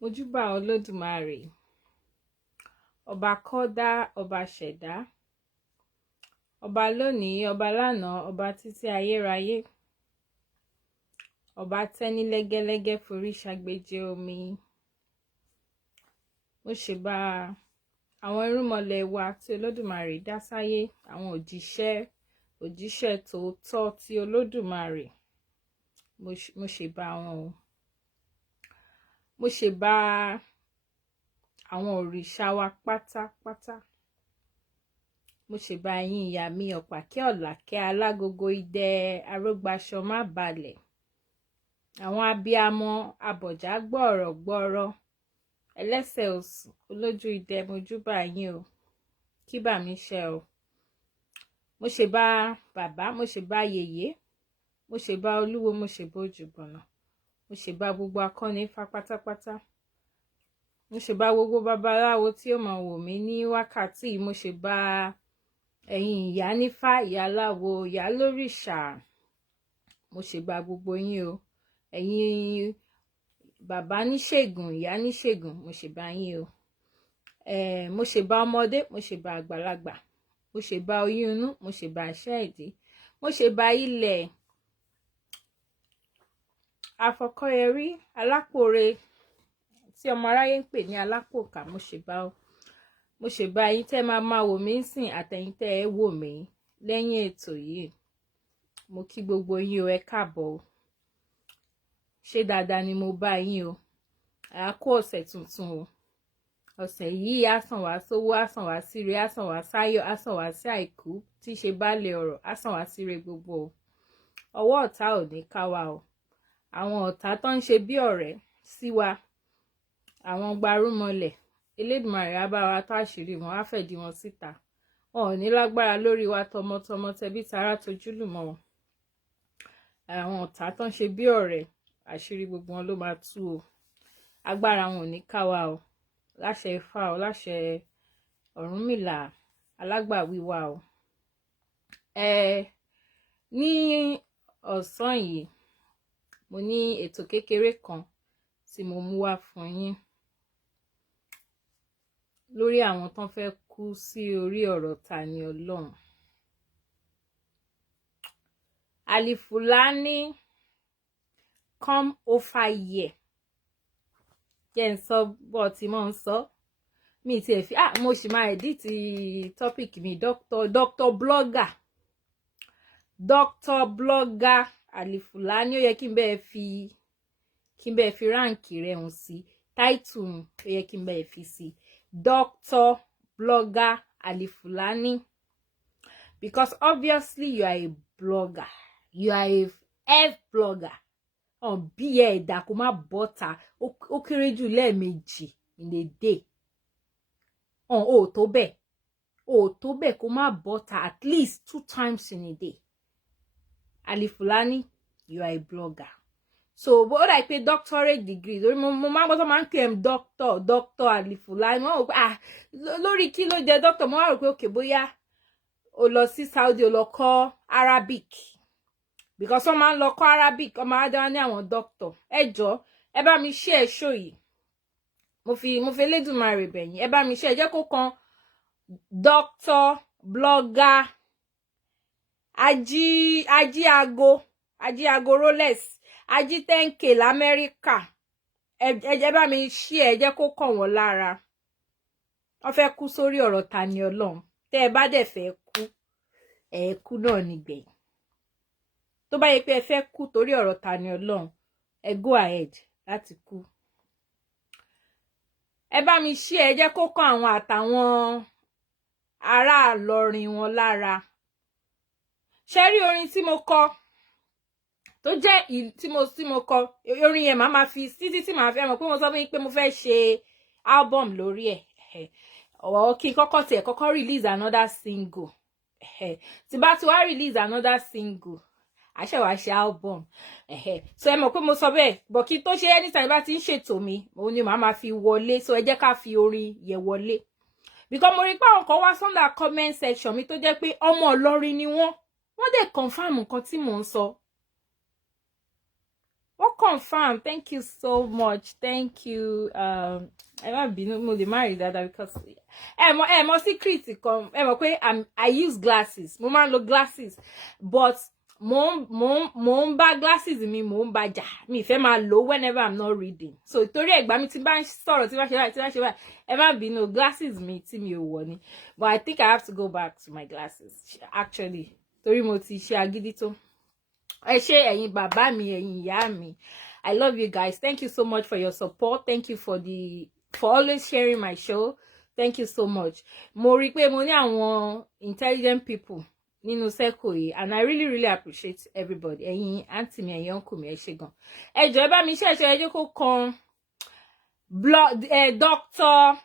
Mojúbà Olódùmarè, ọba kọ́dá, ọba ṣẹ̀dá, ọba lónìí, ọba lánàá, ọba títí ayérayé, ọba tẹ́ni lẹ́gẹ́lẹ́gẹ́ forí ṣàgbéjẹ omi. Mo ṣèbà àwọn irúnmọlẹ̀ wa tí Olódùmarè dá sáyé, àwọn òjíṣẹ́ tòótọ́ tí Olódùmarè. Mo ṣèbà wọn o. Mo ṣèbà àwọn òrìṣà wa pátápátá. Mo ṣèbà yín ìyá mi ọ̀pàkẹ́ ọ̀làkẹ́ alágogo idẹ arógbaṣọ má balẹ̀. Àwọn abiyamọ abọ̀já gbọ̀rọ̀gbọ̀rọ̀ ẹlẹ́sẹ̀ òsì olójú idẹ mojúbà yín o. Kí bà mí ṣe o. Mo ṣèbà bàbá, mo ṣèbà yèyé, mo ṣèbà olúwo, mo ṣèbà òjùbọ̀nà, mo ṣèbà gbogbo akọni Ifá pátápátá. Mo ṣèbà gbogbo babaláwo tí ó máa wò mí ní wákàtí. Mo ṣèbà ẹ̀yin ìyá nífá, ìyá aláwo, ìyá lórìṣà. Mo ṣèbà gbogbo yín o. Ẹ̀yin bàbá níṣègùn, ìyá níṣègùn, mo ṣèbà yín o. Mo ṣèbà ọmọdé, mo ṣèbà àgbàlagbà, mo ṣèbà oyún inú, mo ṣèbà àṣẹ ìdí, mo ṣèbà ilẹ̀ afọkọyẹrí alápòre tí ọmọ aráyé ń pè ní alápòkà. Mo ṣèbà o. Mo ṣèbà yín tẹ́ máa wò mí sìn àtẹ̀yin tẹ́ ẹ wò mí lẹ́yìn ètò yìí. Mo kí gbogbo yín o, ẹ káàbọ̀ o. Ṣé dáadáa ni mo bá yín o. A kú ọ̀sẹ̀ tuntun o. Ọ̀sẹ̀ yìí á sàn wá sówó, á sàn wá síre, á sàn wá sáyọ̀, á sàn wá sí àìkú tí ṣe baálẹ̀ ọ̀rọ̀, á sàn wá síre gbogbo o. Ọwọ́ ọ̀tá ò ní ká wa o. Àwọn ọ̀tá tó ń ṣe bí ọ̀rẹ́ sí wa, àwọn gbarúmọlẹ̀, Elédùmarè á bá wa tó àṣírí wọn, á fẹ̀dí wọn síta. Wọn ò ní lágbára lórí wa tọmọtọmọ tẹbí tará tojúlùmọ̀ wọn. Àwọn ọ̀tá tó ń ṣe bí ọ̀rẹ́, àṣírí gbogbo wọn ló máa tú o. Agbára wọn ò ní ká wa o. Láṣẹ Ifá o, láṣẹ Ọ̀rúnmìlà alágbàwí wa o. Ní ọ̀sán yìí, mo ní ètò kékeré kan tí mo mú wá fún yín lórí àwọn tó ń fẹ́ kú sí orí ọ̀rọ̀ Tani Ọlọ́run. Alfulaniy come over here. Jẹ́ n sọ bọ́ tí mo ń sọ. Mi ti ẹ̀ fi mo sì máa edit topic mi Dr. blogger Alfulaniy. Ó yẹ kí n bẹ́ẹ̀ fi ránkì rẹ̀ hùn sí title. Ó yẹ kí n bẹ́ẹ̀ fi sí Dr. blogger Alfulaniy, because obviously you are a blogger, you are a health blogger. Bí ẹ̀dá kó má bọ́ta ó kéré jù lẹ́ẹ̀mejì in a day. Ó tó bẹ́ẹ̀ kó má bọ́ta at least 2 times in a day. Alfulaniy, you are a blogger. So bó dà pé doctorate degree mo máa gbọ́ tó máa ń pè m doctor Alfulaniy. Mo rò lórí kí ló jẹ́ doctor. Mo rò pé okay, bóyá o lọ sí Saudi o lọ kọ́ Arabic, because wọ́n máa ń lọ kọ́ Arabic, wọ́n máa dá ní àwọn doctor. Ẹ jọ̀ọ́, ẹ bá mi share show yìí. Mo fi Elédùmarè bẹ̀ yín, ẹ bá mi share, jẹ́ kó kan Dr. blogger ajíago Rolex, ají 10K l'Amẹ́ríkà. Ẹ bá mi share, jẹ́ kó kàn wọ́n lára. Wọ́n fẹ́ kú sórí ọ̀rọ̀ Tani Ọlọ́run. Tẹ́ ẹ bá dẹ̀ fẹ́ kú, ẹ kú náà nígbẹ̀yìn. Tó bá yẹ pé ẹ fẹ́ kú torí ọ̀rọ̀ Tani Ọlọ́run, ẹ go ahead láti kú. Ẹ bá mi share, ẹ jẹ́ kó kàn àwọn àtàwọn ará Ìlọrin wọn lára. Ṣé rí orin tí mo kọ tó jẹ́ tí mo kọ, orin yẹn màá fi títí tí màá fẹ́ mọ̀ pé mo sọ fún yín pé mo fẹ́ ṣe album lórí ẹ̀. Kí n kọ́kọ́ release another single. Tí bá ti wá release another single, àṣẹ wá ṣe album. So ẹ mọ̀ pé mo sọ bẹ́ẹ̀, but kí tó ṣe anytime bá ti ń ṣètò mi, òun ni màá fi wọlé. So ẹ jẹ́ ká fi orin yẹ wọlé. Because mo rí pé àwọn kan wá sọ́ndà comment section mi tó jẹ́ pé ọmọ Ìlọrin ni wọ́n dẹ̀ confirm nǹkan tí mò ń sọ. Wọ́n confirm. Thank you so much. Thank you. I might be no married that because mo secret come. I use glasses. Mo man look glasses, but mo ba glasses mi mo ba ja. Mi fẹ́ máa lò whenever I'm not reading. So torí ẹ̀gbà mi tí bá sọ̀rọ̀ tí bá ṣe báyìí. Ẹ má bínú glasses mi tí mi ò wọ̀ ni. But I think I have to go back to my glasses actually. Torí mo ti ṣe agídí tó. Ẹ ṣé ẹ̀yin bàbá mi, ẹ̀yin ìyá mi. I love you guys. Thank you so much for your support. Thank you for always sharing my show. Thank you so much. Mo rí pé mo ní àwọn intelligent people nínú circle yìí, and I really appreciate everybody. Ẹ̀yin aunty mi, ẹ̀yin uncle mi, ẹ ṣé gan. Ẹ jọ̀ọ́ ẹ bá mi share ẹ jẹ́ kó kan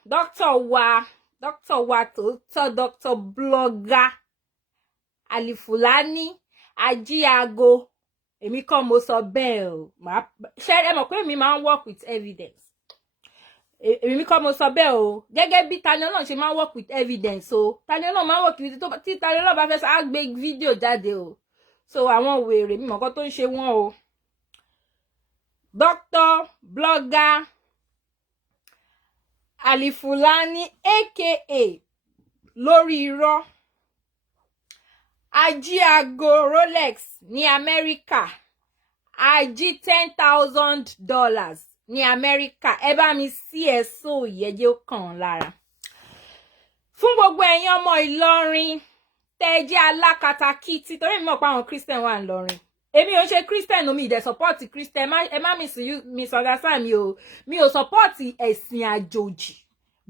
doctor wa tó doctor blogger Alfulaniy Ajiago. Èmi kọ́ mo sọ bẹ́ẹ̀ o. Ẹ mọ̀ pé mi máa ń work with evidence. Èmi kọ́ mo sọ bẹ́ẹ̀ o. Gẹ́gẹ́ bí Tani Olohun ṣe máa ń work with evidence o. Tani Olohun máa ń work with tí Tani Olohun bá fẹ́ sọ á gbé fídíò jáde o. So àwọn wèrè mi mọ̀ kọ́ tó ń ṣe wọ́n o. Doctor blogger Alfulaniy aka lórí irọ́ Ajiago Rolex ní Amẹ́ríkà, ají $10,000 ní Amẹ́ríkà. Ẹ bá mi sí ẹ̀sọ́ ìyẹ́jẹ́ kan lára. Fún gbogbo ẹ̀yin ọmọ Ìlọrin tẹ́ jẹ́ alákatakítí torí mi mọ̀ pé àwọn Christian wà Ìlọrin. Èmi ò ṣe Christian o, mi dẹ̀ support Christian. Ẹ má misunderstand mi o. Mi ò support ẹ̀sìn àjòjì.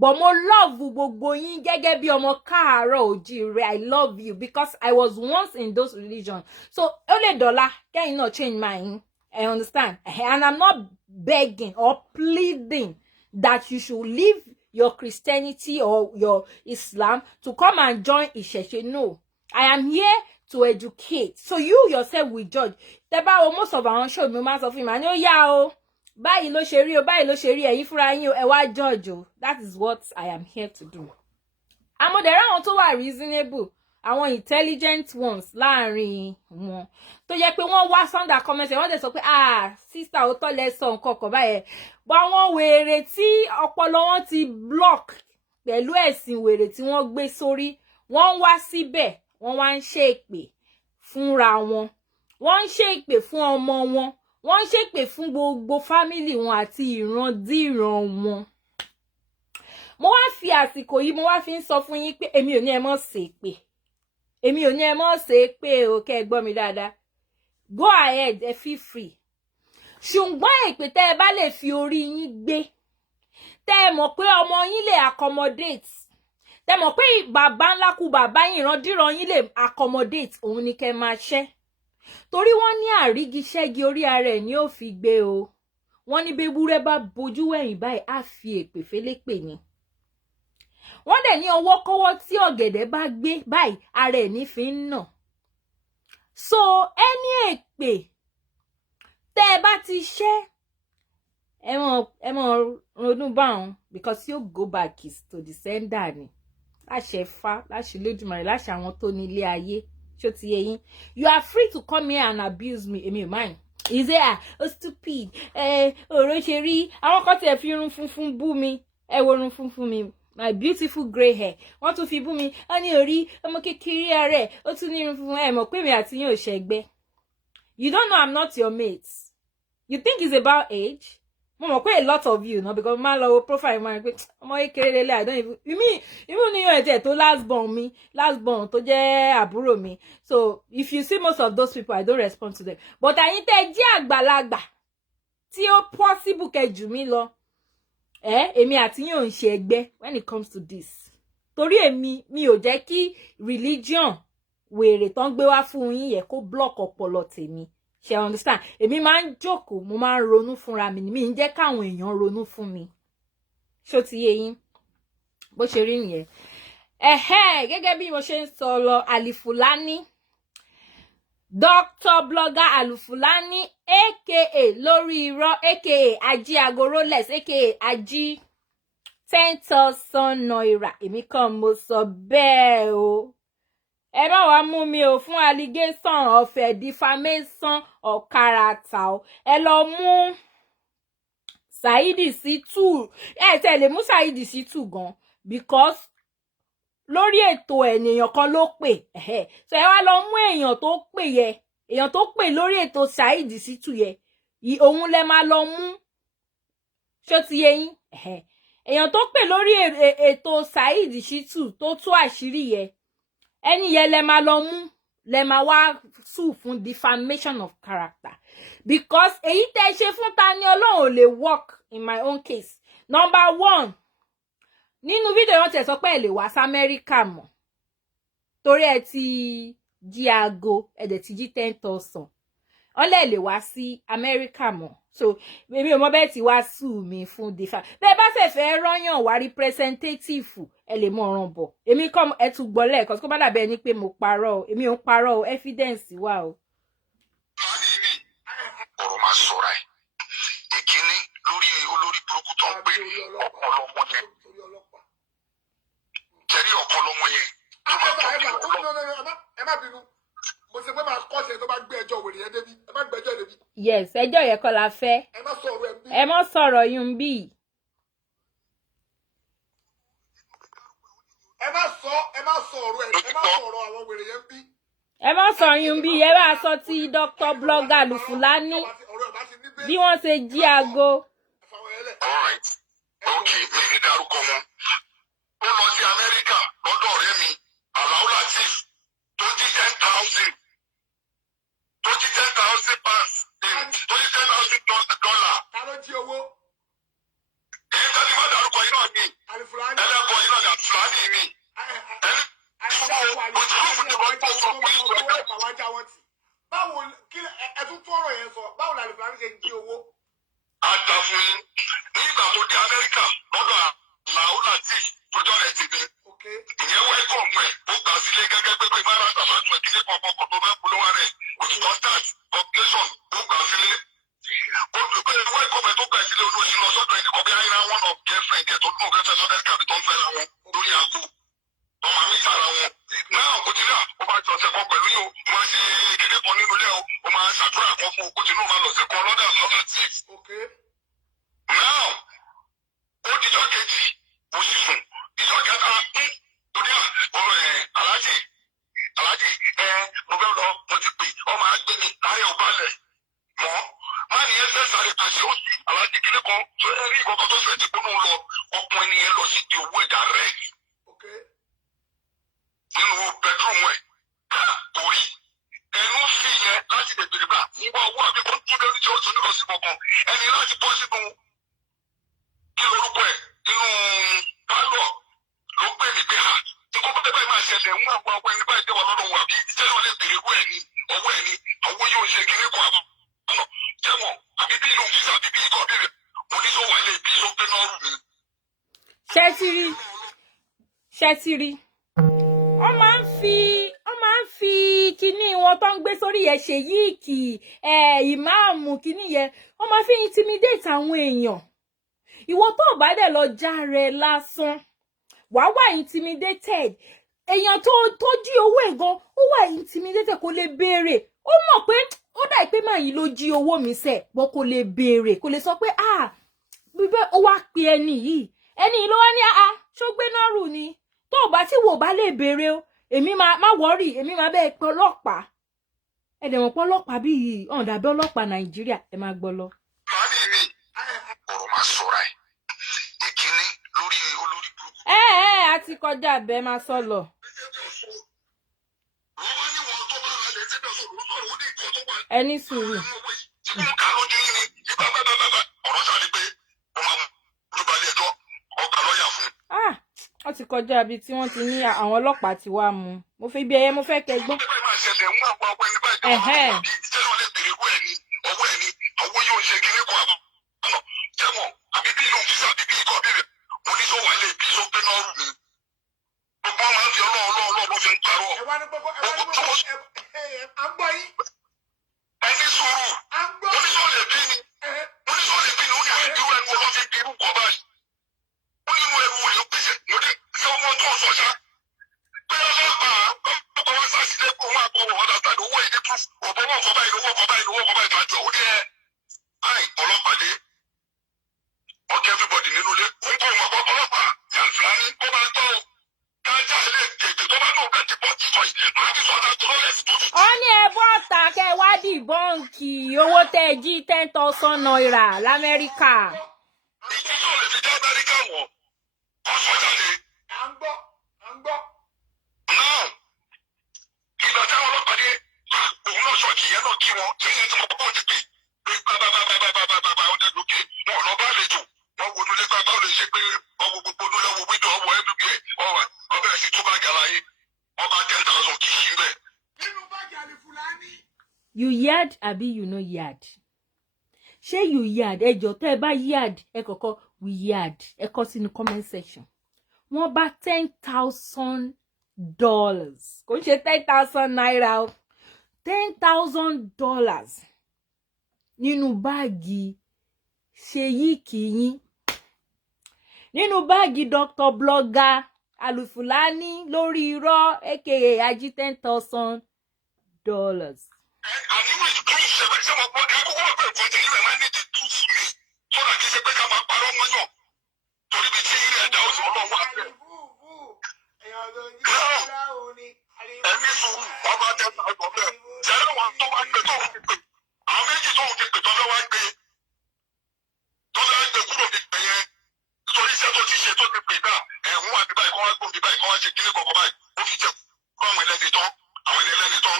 But mo love gbogbo yín gẹ́gẹ́ bí ọmọ káàárọ̀ oòjíire. I love you because I was once in those religions. So ó lè dọ̀la kẹ́yìn náà change mine. I understand. And I'm not begging or pleading that you should leave your Christianity or your Islam to come and join Ìṣẹ̀ṣe. No. I am here to educate. So you yourself will judge. Tẹ́ bá wo most of our show mi máa sọ fún mi àní ó yá o. Báyìí ló ṣe rí o, báyìí ló ṣe rí ẹ̀yin fúnra yín o, ẹ wá judge o. That is what I am here to do. Àmọ́ dẹ̀ ráwọn tó wà reasonable, àwọn intelligent ones láàrin wọn. Tó jẹ́ pé wọ́n wá sunday comment wọ́n dẹ̀ sọ pé sister ó tọ́ lẹ sọ nǹkan kan báyẹn. Bọ́ àwọn wèrè tí ọpọlọ wọn ti block pẹ̀lú ẹ̀sìn wèrè tí wọ́n gbé sórí, wọ́n wá síbẹ̀, wọ́n wá ń ṣe èpè fúnra wọn. Wọ́n ń ṣe èpè fún ọmọ wọn. Wọ́n ń ṣépè fún gbogbo family wọn àti ìrandíran wọn. Mo wá fi àsìkò yìí mo wá fi ń sọ fún yín pé èmi ò ní ẹ mọ́ ṣépè. Èmi ò ní ẹ mọ́ ṣépè o, kẹ́ gbọ́ mi dáadáa. Go ahead, ẹ feel free. Ṣùgbọ́n èpè tẹ́ ẹ bá lè fi orí yín gbé. Tẹ́ ẹ mọ̀ pé ọmọ yín lè accommodate. Tẹ́ ẹ mọ̀ pé bàbá ńlá kú bàbá yín ìrandíran yín lè accommodate, òun ni kẹ́ máa ṣẹ́. Torí wọ́n ní àrígiṣẹ́gi orí ara ẹ̀ ni ó fi gbé o. Wọ́n ní bébúrẹ́ bá bojú wẹ̀yìn báyìí á fi èpè félépè ni. Wọ́n dẹ̀ ní ọwọ́ kọ́wọ́ tí ọ̀gẹ̀dẹ̀ bá gbé báyìí ara ẹ̀ ní fi ń nà. So ẹni èpè tẹ́ ẹ bá ti ṣẹ́ ẹ mọ̀ ronú báwọn because you go back is to the sender ni. Láṣẹ Ifá, láṣẹ Olódùmarè, láṣẹ àwọn tó ní ilé ayé. You are free to come here and abuse me. Èmi ò mind. Is there stupid? Ọ̀rọ̀ ṣe rí. Àwọn kan tẹ̀ fi irun funfun bú mi. Ẹ wo irun funfun mi. My beautiful grey hair. Wọ́n tún fi bú mi. Ó ní orí ọmọ kékeré rẹ̀. Ó tún ní irun funfun. Ẹ mọ̀ pé mi àti yín ò ṣẹgbẹ́. You don't know I'm not your mate. You think it's about age? Mo mọ̀ pé a lot of you, no, because my low profile man pé ọmọ kékeré lele I don't even ní yo ete tó last born tó jẹ́ àbúrò mi. So if you see most of those people I don't respond to them. But àyín tẹ́ jẹ́ àgbàlagbà tí ó possible kẹ́ jù mí lọ. Èmi àti yín ò ń ṣe ẹgbẹ́ when it comes to this. Torí èmi mi ò jẹ́ kí religion wèrè tán gbé wá fún yín yẹ kó block ọpọlọ tèmi. Ṣé understand? Èmi máa ń jókòó, mo máa ń ronú fúnra mi, mi ń jẹ́ káwọn èèyàn ronú fún mi. Ṣó ti yé yín? Bó ṣe rí nìyẹn. Gẹ́gẹ́ bí mo ṣe ń sọ lọ, Alfulaniy, Dr. blogger Alfulaniy aka lórí irọ́ aka Ajiago Rolex aka ají $10,000. Èmi kàn mo sọ bẹ́ẹ̀ o. ẹ má wá mú mi o fún allegation of defamation of character o. Ẹ lọ mú Saidi Shittu. Tẹ́ lè mú Saidi Shittu gan because lórí ètò ènìyàn kan ló pè. So ẹ wá lọ mú èèyàn tó pè yẹ. Èèyàn tó pè lórí ètò Saidi Shittu yẹ. Òun lẹ máa lọ mú. Ṣó ti yé yín? Èèyàn tó pè lórí ètò Saidi Shittu tó tú àṣírí yẹ. Ẹni yẹn lẹ máa lọ mú. Lẹ máa wá sue fún defamation of character. Because èyí tẹ́ ṣe fún Tani Olohun ò lè work in my own case. Number one. Nínú fídíò wọn tẹ́ sọ pé ẹ lè wá sí America mọ́. Torí ẹ ti jí aago, ẹ dẹ̀ ti jí 10,000. Wọ́n lè wá sí America mọ́. So èmi ò mọ̀ bẹ́ẹ̀ tí wá sue mi fún defam. Bẹ́ẹ̀ bá fẹ́ rányàn wá representative, ẹ lè mọ ọ̀ràn bọ̀. Èmi kọ́ ẹ tún gbọ́ lẹ́ẹ̀kan kó bá dàbí ẹni pé mo parọ́ o. Èmi ò ń parọ́ o, evidence wà o. Ọ̀rọ̀ máa sọ̀rọ̀ ẹ̀. Ìkíní lórí olórí burúkú tó ń pè ọ̀pọ̀lọpọ̀ yẹn. Kẹ́rí ọ̀pọ̀lọpọ̀ yẹn. Ẹ má bínú. Mo ṣe pé máa kọ́ ṣe tó bá gbé ẹjọ́ wèrè yẹn débi. Ẹ má gbé ẹjọ́ débi. Yes, ẹjọ́ yẹn kọ́ la fẹ́. Ẹ má sọ̀rọ̀ ẹ̀ bí. Ẹ má sọ̀rọ̀ yún bí. Ẹ má sọ̀rọ̀ àwọn wèrè yẹn bí. Ẹ má sọ yún bí. Ẹ bá sọ ti Dr. Blogger Alfulaniy bí wọ́n ṣe jí aago. Alright. Okay, mi ní dárúkọ wọn. Ó lọ sí Amẹ́ríkà lọ́dọ̀ ọ̀rẹ́ mi, Alfulaniy tó jí 10,000. Tó jí 10,000 pounds. Tó jí 10,000 dollar. Ta ló jí owó? Èyí tó ní má dárúkọ yìí náà ni. Ẹlẹ́kọ̀ọ́ yìí náà ni Alfulaniy mi. Báwo kí ẹ tún tún ọ̀rọ̀ yẹn sọ? Báwo la Alfulaniy ṣe ń jí owó? Àgbà fún yín nígbà tó dé Amẹ́ríkà lọ́dọ̀ Alfulaniy tó jọ rẹ̀ ti gbé. Ìyẹn wẹ́kọ̀ mú ẹ̀ ó gbà sílé gẹ́gẹ́ pé pé máa rántà máa tún ẹ̀kíní kọ̀ọ̀kan tó bá polówó rẹ̀ with contact population ó gbà sílé. Ó dùn pé wẹ́kọ̀ mẹ́ tó gbà sílé olóṣì lọ sọ́dọ̀ ẹni kan bí ayé one of girlfriend ẹ̀ tó dùn kẹ́fẹ́ sọ́dọ̀ ẹ̀ka tó ń fẹ́ra wọn lórí aago. Ọmọ mi sára wọn. Náà kò tí náà ó máa jọ ọ̀sẹ̀ kan pẹ̀lú yóò máa ṣe kékeré kan nínú ilé o ó máa ṣàdúrà kan fún okùn tí náà máa lọ sí kan lọ́dà lọ́dà tí. Náà ó dìjọ́ kejì ó sì sùn ìjọ́ kẹta torí aláàjì mo fẹ́ lọ mo ti pè ọmọ àgbẹ̀ mi láyé ò balẹ̀ mọ́ má ní ẹsẹ̀ sáré àṣẹ ó sì aláàjì kíní kan tó rí ìkọ̀kọ̀ tó fẹ́ ti gbóná lọ ọkùnrin ẹni yẹn lọ sí di owó ẹ̀dá rẹ̀ nínú bẹdúrúmù ẹ̀ torí ẹnu sì yẹn láti lè bèrè bá nígbà owó àbíkọ́ tó lé ní jọ́sùn nílọ sí kankan ẹni láti bọ́ sínú kí lorúkọ ẹ̀ nínú pálọ̀ ló gbé mi pé ha nǹkan tó tẹ́lẹ̀ máa ṣẹlẹ̀ ń àwọn àwọn ẹni báyìí tẹ́wà lọ́dọ̀ wà bí tẹ́lẹ̀ wọlé bèrè owó ẹ̀ ní ọwọ́ ẹ̀ ní àwọn yóò ṣe kí ní kọ́ àbọ̀ jẹ́wọ̀n àbí bí inú fíìsà àbí bí ikọ̀ bíbẹ̀ mo ní sọ wà lè bí sọ pé náà rù mí. Ṣẹ́tìrí wọ́n máa ń fi kíní wọn tó ń gbé sórí yẹn ṣe yíìkì ìmáàmù kíní yẹn wọ́n máa fi intimidate àwọn èèyàn. Ìwọ tó bá dẹ̀ lọ járe lásán wàá wà intimidated. Èèyàn tó jí owó ẹ̀ gan ó wà intimidated kò lè béèrè. Ó mọ̀ pé ó dà pé màá yìí ló jí owó mi sẹ̀ bọ́ kò lè béèrè kò lè sọ pé bíbẹ́ ó wá pe ẹni yìí ló wá ní ṣó gbé náà rù ni tó bá tí wò bá lè béèrè o èmi má wọ́rì èmi má bẹ́ẹ̀ pé ọlọ́pàá ẹ̀dẹ̀ mọ̀ pé ọlọ́pàá bí yìí ọ̀n dàbí ọlọ́pàá Nàìjíríà ẹ máa gbọ́ lọ. Ọ̀rọ̀ máa sọ̀rọ̀ ẹ̀. Ìkíní lórí olórí burúkú. A ti kọjá bẹ́ẹ̀ máa sọ lọ. Ẹni sùúrù. Wọ́n ti kọjá ibi tí wọ́n ti ní àwọn ọlọ́pàá ti wá mú. Mo fi bí ẹyẹ mo fẹ́ kẹ́ gbọ́. tàjọ ó dé àì ọlọ́pàá dé ọkẹ́ everybody nínú ilé ó ń kọ́ ọmọ ọlọ́pàá Alfulani ó bá tọ́ kájà ilé tètè tó bá tó bẹ́ẹ̀ ti bọ́ ti sọ yìí máa ti sọ ọ́dà tó lọ́lẹ́sì tó tún. ó ní ẹbọ ọ̀tà kẹwàádìí bọ́ǹkì owó tẹ́ jí 10,000 naira l'Amẹ́ríkà. ìjì tó lè fi dé Amẹ́ríkà wọ̀ ọ̀sọ̀ jáde. à ń gbọ́. náà ìgbà táwọn ọlọ́pàá dé òun náà ṣọ́ọ̀kì yẹn náà kí wọn kí yẹn tí wọ́n bọ́ ti pè pé bábábábábábábá ọdẹ lókè wọn ò lọ bá àlejò wọn wo nílé bá báwo lè ṣe pé ọwọ́ gbogbo nílẹ̀ wo wíńdò ọwọ́ ẹ̀dùnkẹ́ ọbẹ̀ sí tó bá gàlá yìí ọba 10,000 kì í ṣí bẹ́ẹ̀. nínú báàgì Alfulani. You yard àbí you no yard? Ṣé you yard? Ẹjọ́ tẹ́ ẹ bá yard ẹ kọ́kọ́ we yard ẹ kọ sínú comment section. Wọ́n bá $10,000 kò ń ṣe 10,000 naira o $10,000 nínú báàgì Ṣèyí Kìyín nínú báàgì Dr. Blogger Alfulani lórí irọ́ aka ají $10,000. àníwò ìdúró ìṣẹ̀lẹ̀ ṣé wọn gbọ́ ẹ kókó wọn bẹ̀rẹ̀ fún ìdílé máa ní ti tú fún mi sọ́dà kí ṣe pé ká máa parọ́ mọ́ yàn torí bí tí ilé ẹ̀dá ó sì ọlọ́run wá bẹ̀. ẹ̀mí sùn ọba 10,000 bẹ́ẹ̀ jẹ́rẹ́ wọn tó wá gbé tó ń pè àwọn méjì tó ń ti pè tó fẹ́ wá gbé kúrò ní pè yẹn nítorí iṣẹ́ tó ti ṣe tó ti pè náà ẹ̀hún àbí báyìí kọ́ wá gbòmí báyìí kọ́ wá ṣe kíní kọ̀ọ̀kan báyìí ó fi jẹ́ kó àwọn ẹlẹ́ni tán àwọn ẹlẹ́ni tán.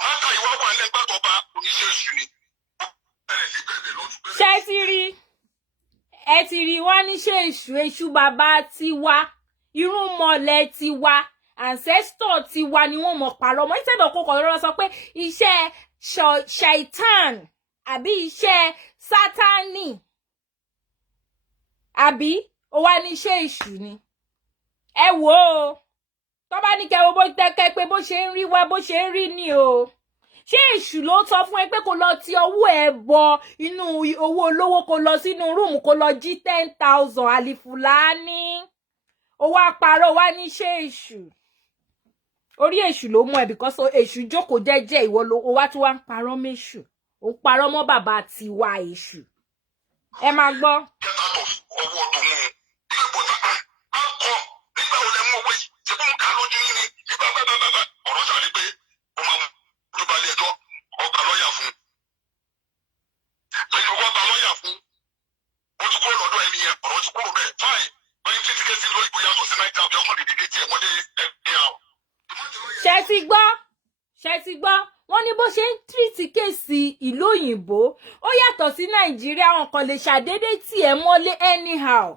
máta ìwà wà lẹ́gbàá tó bá oníṣẹ́ èṣù ni ó bẹ̀rẹ̀ sí bẹ̀rẹ̀ lọ́dún. Ṣé ẹ ti rí wá níṣẹ́ èṣù bàbá tiwa irúnmọlẹ̀ tiwa ancestor tiwa ni wọ́n mọ̀ pàrọ̀ mọ́ instead of kókò lọ́rọ̀ sọ pé iṣẹ́ shaitan àbí iṣẹ́ sátánì àbí ó wá níṣẹ́ èṣù ni. Ẹ wò ó tó bá ní kẹwo bó tẹ́kẹ́ pé bó ṣe ń rí wá bó ṣe ń rí ni o. Ṣé èṣù ló sọ fún ẹ pé kó lọ ti owó ẹ bọ inú owó olówó kó lọ sínú rúùmù kó lọ jí 10,000 Alfulani ó wá parọ́ wá níṣẹ́ èṣù. Orí èṣù ló mú ẹ because èṣù jókòó jẹ́jẹ́ ìwọ ló wá tí wá ń parọ́ méṣù ó parọ́ mọ́ bàbá tiwa èṣù. Ẹ máa gbọ́. ọwọ́ tó mú ilé bọ̀dá á kọ nígbà wo lẹ mú owó yìí ṣe fún ká lójú yín ní ibà bàbà ọ̀rọ̀ sáré pé ó máa ló bá lé ẹjọ́ ọgbà lọ́ọ̀yà fún lẹ́yìn ọgbà bá lọ́ọ̀yà fún ó ti kúrò lọ́dọ̀ ẹni yẹn ọ̀rọ̀ ti kúrò bẹ́ẹ̀ fáì báyìí tí tíkẹ́tì lórí ìbòyà sọ sí náírà bí ọkọ̀ dìde tiẹ̀ wọlé ẹgbẹ́ àwọn. Ṣé ti gbọ́ wọ́n ní bó ṣe ń tírìtì kéèsì ìlú òyìnbó ó yàtọ̀ sí Nàìjíríà wọn kàn lè ṣàdédé tì ẹ́ mọ́lé anyhow.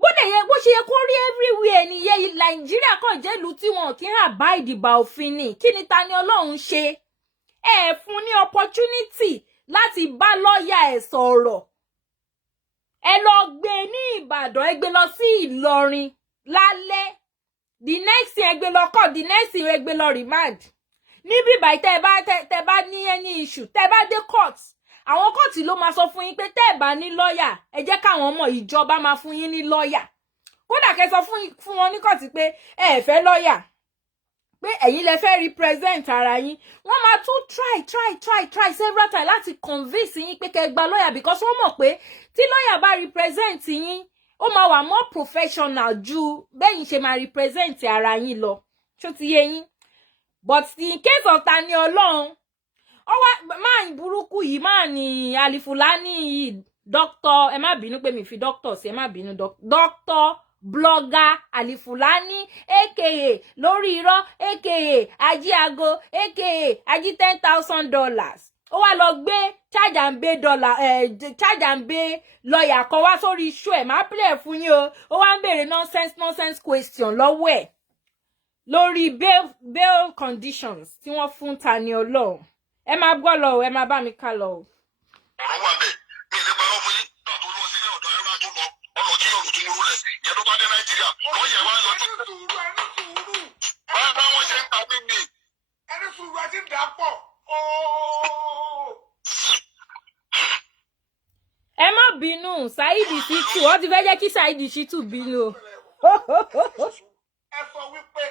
Bó ṣe yẹ kó rí everywhere nìyẹn Nàìjíríà kàn jẹ́ ìlú tí wọn kì í abide by òfin ni kí ni ta ni Ọlọ́run ṣe ẹ fún ní opportunity láti bá lọ́ọ̀yà ẹ̀ sọ̀rọ̀ ẹ lọ gbé ní Ìbàdàn ẹ gbé lọ sí Ìlọrin lálẹ́ the next thing ẹ gbé lọ court the next thing ẹ gbé lọ remand níbi báyìí tẹ́ bá ní any issue tẹ́ bá dé court àwọn court ló máa sọ fún yín pé tẹ́ bá ní lọ́ọ̀yà ẹ jẹ́ káwọn ọmọ ìjọba máa fún yín ní lọ́ọ̀yà kódà kẹ́ sọ fún wọn ní court pé ẹ fẹ́ lọ́ọ̀yà pé ẹ̀yin lẹ fẹ́ represent ara yín wọ́n máa tún try several times láti convince yín pé kẹ́ gba lọ́ọ̀yà because wọ́n mọ̀ pé tí lọ́ọ̀yà bá represent yín ó máa wà more professional ju bẹ́yìn ṣe máa represent ara yín lọ ṣó ti yé yín but in case of Tani Olohun ó wá máa ń burúkú yìí máa ní Alfulani yìí doctor ẹ má bínú pé mi fi doctor sí ẹ má bínú doctor Blogger Alfulani aka lórí irọ́ aka ají ago aka ají $10,000 ó wá lọ gbé charge and pay lọ́ọ̀yà kan wá sórí iṣu ẹ̀ máa play fún yín ó wá ń béèrè nonsense question lọ́wọ́ ẹ̀ lórí bail conditions tí wọ́n fún Tani Olohun ẹ máa gbọ́ lọ ẹ máa bá mi ká lọ. ọ̀rọ̀ wà bẹ́ẹ̀ mi ì lè parọ́ fún yín nígbà tó lọ sílé ọ̀dọ̀ ẹ̀rọ tó lọ ọ̀nà kí olùdúmọ̀rú rẹ̀ yẹn ló bá dé Nàìjíríà lọ́ọ̀yà wá yọjú. bá wọn ṣe ń ta gbígbì. ẹni sùúrù àti ìdàpọ̀. ẹ má bínú Saheed Shittu ó ti fẹ́ jẹ́ kí Saheed Shittu bínú o. ẹ sọ wípé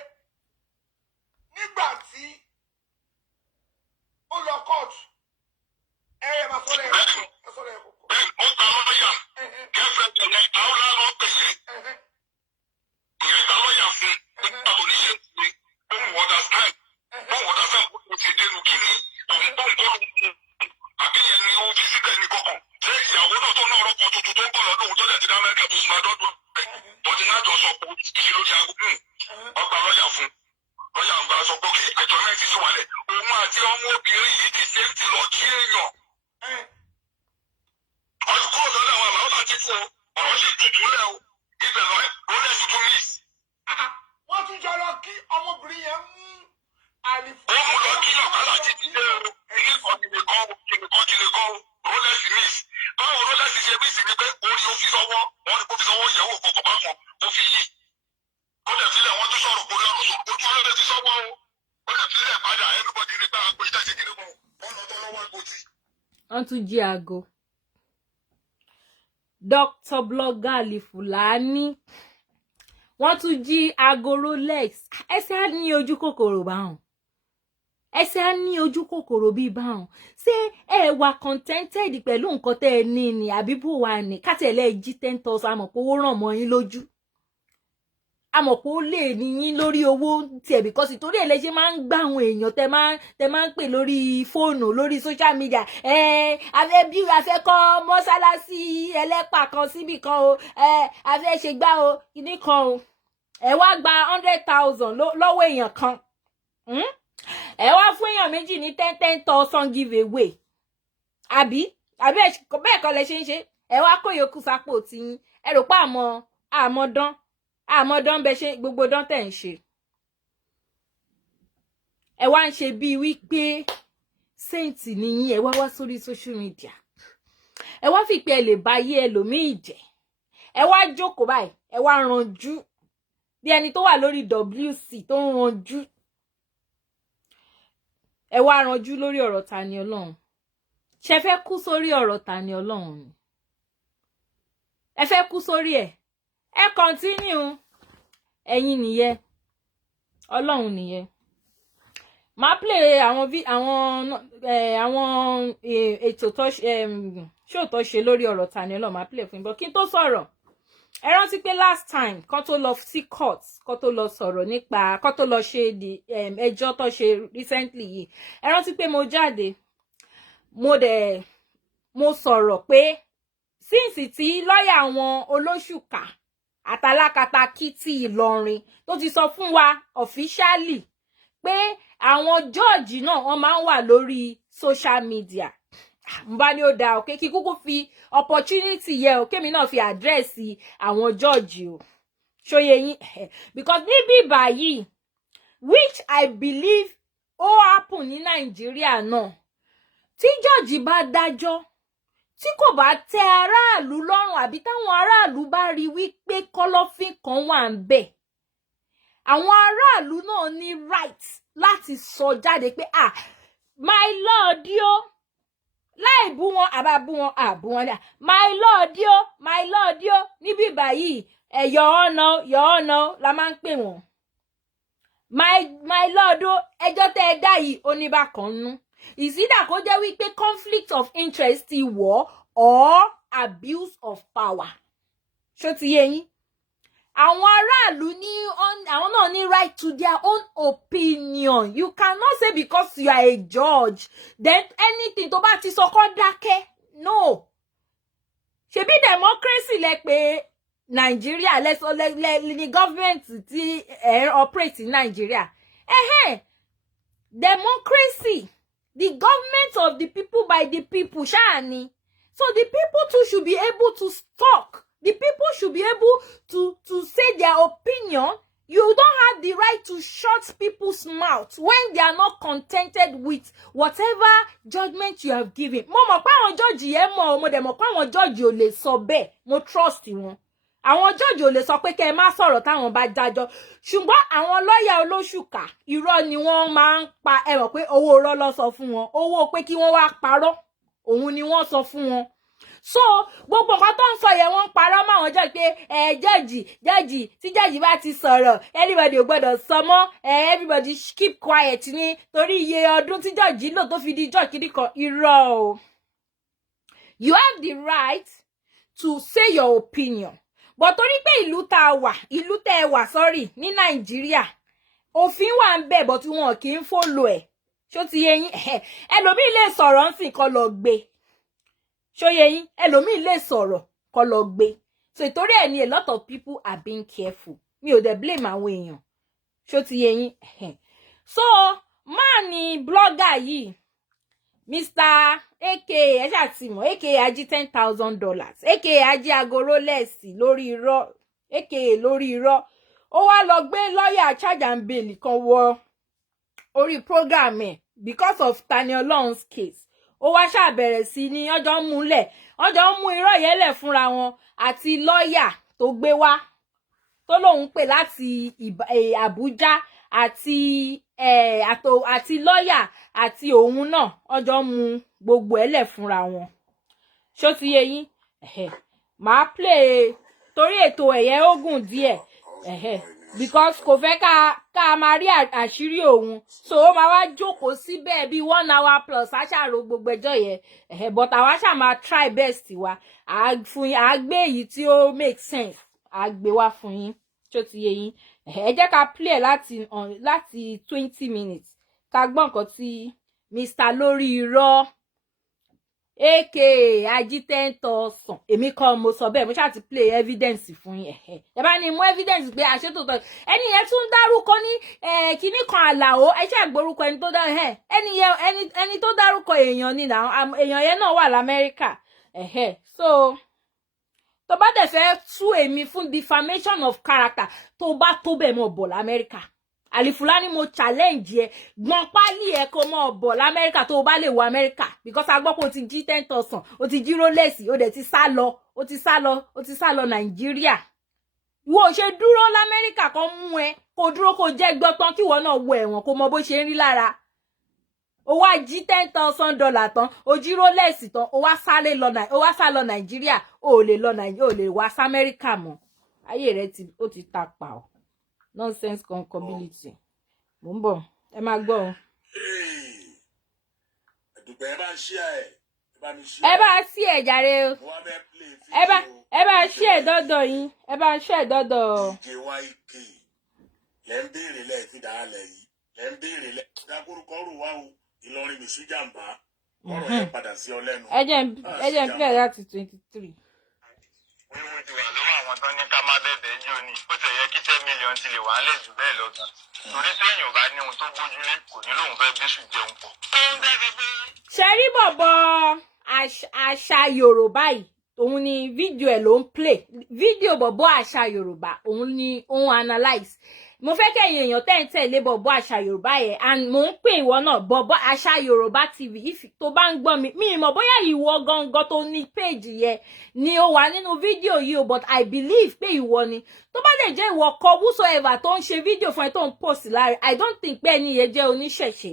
nígbà tí ó lọ kóòtù òun tó ń kọ́ àbíyẹn ni ó fi síbẹ̀ ní kọ̀ọ̀kan ṣé ìyàwó náà tó náà rọ́pò tuntun tó ń bọ̀ lọ́dún tó lẹ̀ ti dá Amẹ́ríkà tó sùn àdọ́dún rẹ̀ bọ́dí náà jọ sọ pé ìṣe lórí aago ọgbà lọ́yà fún lọ́yà ń bá sọ pé kí ẹjọ́ náà ti sún wálẹ̀ òun àti ọmọbìnrin yìí ti lọ kí èèyàn ọdún kúrò lọ́dọ̀ àwọn àmọ́ láti fún ọ̀rọ̀ sì tutù lẹ́ o ibẹ̀ lọ rólẹ̀sì tún mí. wọ́n tún jọ lọ kí ọmọbìnrin yẹn mú àlìfọ́. ó mú lọ kí ọ̀kadà ti ti dé o ilé kan kìnìkan rólẹ̀sì mí. báwo rólẹ̀sì ṣe mí sí ni pé orí ó fi sọ́wọ́ wọ́n ní kó fi sọ́wọ́ ìyàwó kọ̀ọ̀kan bá kan ó fi yí. ó lè filẹ̀ wọ́n tún sọ̀rọ̀ kórí ọ̀rọ̀ sọ̀rọ̀ ojú ọ̀rẹ́ ti sọ́wọ́ o ó lè filẹ̀ padà everybody ní bá a pé ìtàṣe kìnìkan ọ̀nà tó lọ́wọ́ ìgbòtì. wọ́n tún jí aago. Dr. Blogger Alfulaniy wọ́n tún jí aago Rolex. ẹsẹ̀ á ní ojú kòkòrò báwọn ẹsẹ̀ á ní ojú kòkòrò bíi báwọn ṣé ẹ wà contented pẹ̀lú nǹkan tẹ́ ẹ ní ni àbí bó wà ní kátẹ̀lẹ́ jí 10,000 àmọ̀ pé owó ràn mọ́ yín lójú àmọ̀ pé ó lè ní yín lórí owó tiẹ̀ because torí ẹ̀ lẹ ṣe máa ń gbá àwọn èèyàn tẹ máa ń pè lórí fóònù lórí social media afẹ́ bí afẹ́ kọ́ mọ́sálásí ẹlẹ́pà kan síbì kan o afẹ́ ṣe gbá o kíní kan o ẹ wá gba 100,000 lọ́wọ́ èèyàn kan ẹ wá fún èèyàn méjì ní 10,000 give away àbí bẹ́ẹ̀ kọ́ lẹ ṣe ń ṣe ẹ wá kó yòókù sápò tí ẹ rò pé àmọ́dán bẹ ṣe gbogbo dán tẹ̀ ń ṣe ẹ wá ń ṣe bíi wípé saint nìyí ẹ wá sórí social media ẹ wá fi pé ẹ lè bá yé ẹlòmíì jẹ ẹ wá jókòó báyìí ẹ wá ranjú bí ẹni tó wà lórí WC tó ń ranjú ẹ wá ranjú lórí ọ̀rọ̀ Tani Olohun ṣe fẹ́ kú sórí ọ̀rọ̀ Tani Olohun ni ẹ fẹ́ kú sórí ẹ̀ ẹ continue ẹ̀yin nìyẹn Ọlọ́run nìyẹn máa play àwọn ètò tó show tó ṣe lórí ọ̀rọ̀ Tani Olohun máa play fún yín bọ́ kí n tó sọ̀rọ̀ ẹ rántí pé last time kó tó lọ sí court kó tó lọ sọ̀rọ̀ nípa kó tó lọ ṣe ẹjọ́ tó ṣe recently yìí ẹ rántí pé mo jáde mo sọ̀rọ̀ pé since tí lọ́ọ̀yà àwọn olóṣùkà àtàlákatakítí Ìlọrin tó ti sọ fún wa officially pé àwọn jọ́ọ̀jì náà wọ́n máa ń wà lórí social media mo bá ní ó dáa òkè kí kúkú fi opportunity yẹ òkè mi náà fi àdírẹ́sì àwọn jọ́ọ̀jì o ṣóyè yín because níbí báyìí which I believe ó happen ní Nàìjíríà náà tí jọ́ọ̀jì bá dájọ́ tí kò bá tẹ́ aráàlú lọ́rùn àbí táwọn aráàlú bá rí wípé kọ́lọ́fín kan wà ń bẹ̀ àwọn aráàlú náà ní right láti sọ jáde pé my lord yo láì bú wọn àbá bú wọn dà my lord yo níbí báyìí your honor la máa ń pè wọ́n my lord o ẹjọ́ tẹ́ ẹ dá yìí oníbàkan nú ìsídà kó jẹ́ wípé conflict of interest ti wọ̀ or abuse of power ṣó ti yé yín àwọn aráàlú ní àwọn náà ní right to their own opinion you cannot say because you are a judge then anything tó bá ti sọ kó dákẹ́ no ṣebí democracy lẹ pé Nàìjíríà ní government tí operate in Nigeria democracy the government of the people by the people shani so the people too should be able to talk. The people should be able to say their opinion. You don't have the right to shut people's mouths when they are not contented with whatever judgment you have given. Mo mọ̀ pé àwọn judge yẹn mọ̀ mo dẹ̀ mọ̀ pé àwọn judge ò lè sọ bẹ́ẹ̀ mo trust wọn. Àwọn judge ò lè sọ pé kẹ́ ẹ má sọ̀rọ̀ táwọn bá dájọ́. Ṣùgbọ́n àwọn lọ́ọ̀yà olóṣùkà irọ́ ni wọ́n máa ń pa ẹ mọ̀ pé owó irọ́ ló sọ fún wọn. Owó pé kí wọ́n wá parọ́ òun ni wọ́n sọ fún wọn. So gbogbo nǹkan tó ń sọ yẹn wọ́n parọ́ mọ́ àwọn judge pé judge tí judge bá ti sọ̀rọ̀ everybody ò gbọ́dọ̀ sọ mọ́ everybody keep quiet ní torí iye ọdún tí judge lò tó fi di judge kiri kan irọ́ o. You have the right to say your opinion but torí pé ìlú tẹ́ ẹ wà sorry ní Nàìjíríà òfin wà ń bẹ but wọn kì í follow ẹ̀ ṣó ti yé yín ẹlòmíì lè sọ̀rọ̀ ńsìn kó lọ gbé ṣó yé yín ẹlòmíì lè sọ̀rọ̀ kó lọ gbé so ìtorí ẹ̀ ni a lot of people are being careful mi ò dẹ̀ blame àwọn èèyàn ṣó ti yé yín so máa ní blogger yìí Mr. AK ẹ ṣáà ti mọ̀ AK ají $10,000 AK ají aago Rolex lórí irọ́ AK lórí irọ́ ó wá lọ gbé lọ́ọ̀yà charge and bail kan wọ orí program ẹ̀ because of Tani Olohun's case ó wá ṣàbẹ̀rẹ̀ sí ní ọjọ́ múlẹ̀ ọjọ́ mú irọ́ yẹn lẹ̀ fúnra wọn àti lọ́ọ̀yà tó gbé wá tó lóun pè láti Àbújá àti lọ́ọ̀yà àti òun náà ọjọ́ mú gbogbo ẹ̀ lẹ̀ fúnra wọn ṣó ti yé yín màá play torí ètò ẹ̀yẹ ogun díẹ̀ because kò fẹ́ ká máa rí àṣírí òun so ó máa wá jókòó síbẹ̀ bí 1 hour plus aṣàrò gbogbo ẹjọ́ yẹn but àwa ṣáà máa try best wa à gbé èyí tí ó make sense à gbé wá fún yín ṣó ti yé yín ẹ jẹ́ ká play láti 20 minutes ká gbọ́ nǹkan tí Mr. lórí irọ́ AK ají 10,000 èmi kọ́ mo sọ bẹ́ẹ̀ mo ṣáà ti play evidence fún yín ẹ bá ní mú evidence pé àṣetòtọ́ ẹni yẹn tún dárúkọ ní kinní kan Àlàó ẹ ṣáà gbórúkọ ẹni tó dá ẹni tó dárúkọ èèyàn ni náà èèyàn yẹn náà wà l'Amẹ́ríkà so tó bá dẹ̀ fẹ́ tú èmi fún defamation of character tó bá tó bẹ̀ mọ́ bọ̀ l'Amẹ́ríkà Alfulaniy mo challenge ẹ gbọ́n pálí ẹ kó mọ́ bọ̀ l'Amẹ́ríkà tó bá lè wọ Amẹ́ríkà because a gbọ́ pé o ti jí 10,000 o ti jí Rolex o dẹ̀ ti sá lọ Nàìjíríà wo ṣe dúró l'Amẹ́ríkà kan mú ẹ kó dúró kó jẹ́ gbọ́tán kí wọ́n náà wọ ẹ̀wọ̀n kó mọ bó ṣe ń rí lára o wá jí $10,000 tán o jí Rolex tán o wá sá lọ Nàìjíríà o lè wá sí Amẹ́ríkà mọ́ ayé rẹ ó ti tapa o nonsense concability mo ń bọ̀ ẹ máa gbọ́ o. ẹ bá sí ẹ jàre o ẹ bá sí ẹ dọ́dọ̀ yín ẹ bá sí ẹ dọ́dọ̀. lẹ́ ń béèrè lẹ́ẹ̀fídàálẹ̀ yìí lẹ́ ń béèrè lẹ́ẹ̀dákórúkọ rò wá o Ìlọrin mi sí jàǹbá ọ̀rọ̀ yẹn padà sí ọ lẹ́nu. ẹ jẹ́ n play láti 23. wíwú ti wà lọ́wọ́ àwọn tán ní ká má bẹ̀bẹ̀ jù ní ó tẹ̀ yẹ kí 10 million ti lè wà á lẹ̀ jù bẹ́ẹ̀ lọ́gàn torí tí èèyàn bá ní ohun tó gbójúlé kò ní lóun fẹ́ bíṣù jẹun pọ̀. ṣe rí bọ̀bọ̀ àṣà Yorùbá yìí òun ni fídíò ẹ̀ ló ń play fídíò bọ̀bọ̀ àṣà Yorùbá òun ni òun analyse mo fẹ́ kẹ́yìn èèyàn tẹ́ ń tẹ̀lé bọ̀bọ̀ àṣà Yorùbá yẹn and mo ń pè ìwọ náà bọ̀bọ̀ àṣà Yorùbá TV tó bá ń gbọ́ mi mọ̀ bóyá ìwọ gangan tó ní page yẹn ni ó wà nínú fídíò yìí o but I believe pé ìwọ ni tó bá lè jẹ́ ìwọ kọ whosoever tó ń ṣe fídíò fún ẹ tó ń post láre I don't think pé ẹni yẹn jẹ́ oníṣẹ̀ṣe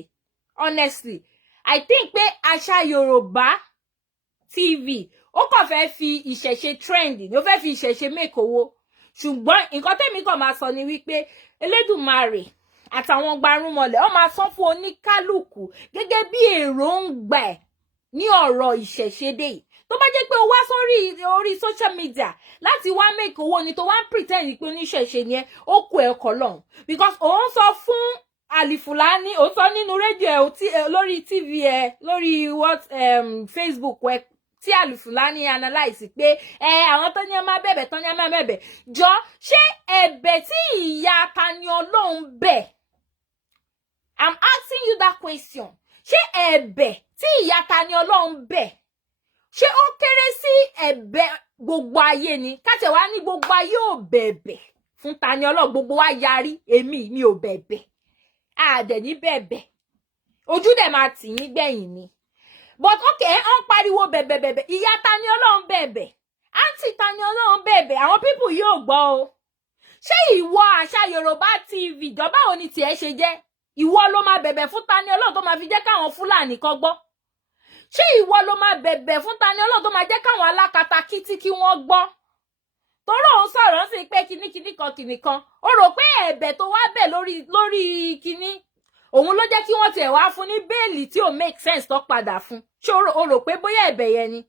honestly I think pé àṣà Yorùbá TV ó kàn fẹ́ fi ìṣẹ̀ṣe trend ni ó fẹ́ fi ìṣẹ̀ṣe make owó ṣùgbọ́n nǹkan tẹ́mi kàn máa sọ ni wípé Elédùmarè àtàwọn gbarúmọlẹ̀ ó máa san fún oníkálùkù gẹ́gẹ́ bí èròǹgbà ẹ̀ ní ọ̀rọ̀ ìṣẹ̀ṣe dé yìí tó bá jẹ́ pé o wá orí social media láti wá make owó ni tó wá ń pretend pé oníṣẹ̀ṣe yẹn ó kù ẹ̀kọ́ lọ́hùn because òun sọ fún Alfulaniy ó sọ nínú rédíò ẹ̀ lórí TV ẹ̀ lórí Facebook ẹ̀ tí Alfulaniy analyse pé àwọn tó ní ọmọ bẹ̀bẹ̀ tó ní ọmọ bẹ̀bẹ̀ jọ ṣé ẹ̀bẹ̀ tí ìyá Tani Olohun bẹ̀ I'm asking you that question ṣé ẹ̀bẹ̀ tí ìyá Tani Olohun bẹ̀ ṣé ó kéré sí ẹ̀bẹ̀ gbogbo ayé ni káṣẹ̀ wá ní gbogbo ayé ò bẹ̀bẹ̀ fún Tani Olohun gbogbo wa yarí èmi mi ò bẹ̀bẹ̀ àdẹ̀ ní bẹ̀bẹ̀ ojú dẹ̀ máa tì yín gbẹ̀yìn ni but okay on pariwo bẹ̀bẹ̀ ìyá Tani Olohun bẹ̀bẹ̀ aunty Tani Olohun bẹ̀bẹ̀ àwọn people yóò gbọ́ o ṣé ìwọ àṣà Yorùbá TV ìjọba ò ní tiẹ̀ ṣe jẹ́ ìwọ ló máa bẹ̀bẹ̀ fún Tani Olohun tó máa fi jẹ́ káwọn Fúlàní kan gbọ́ ṣé ìwọ ló máa bẹ̀bẹ̀ fún Tani Olohun tó máa jẹ́ káwọn alákatakítí kí wọ́n gbọ́ tọ́rọ̀ òun sọ̀rọ̀ sí pé kinní kan ó rò pé ẹ̀bẹ̀ tó wá bẹ̀ lórí kinní òun ló jẹ́ kí wọ́n tiẹ̀ wá fún ní bẹ́ẹ̀lì tí ò make sense tó padà fún ṣé o rò pé bóyá ẹ̀bẹ̀ yẹn ni.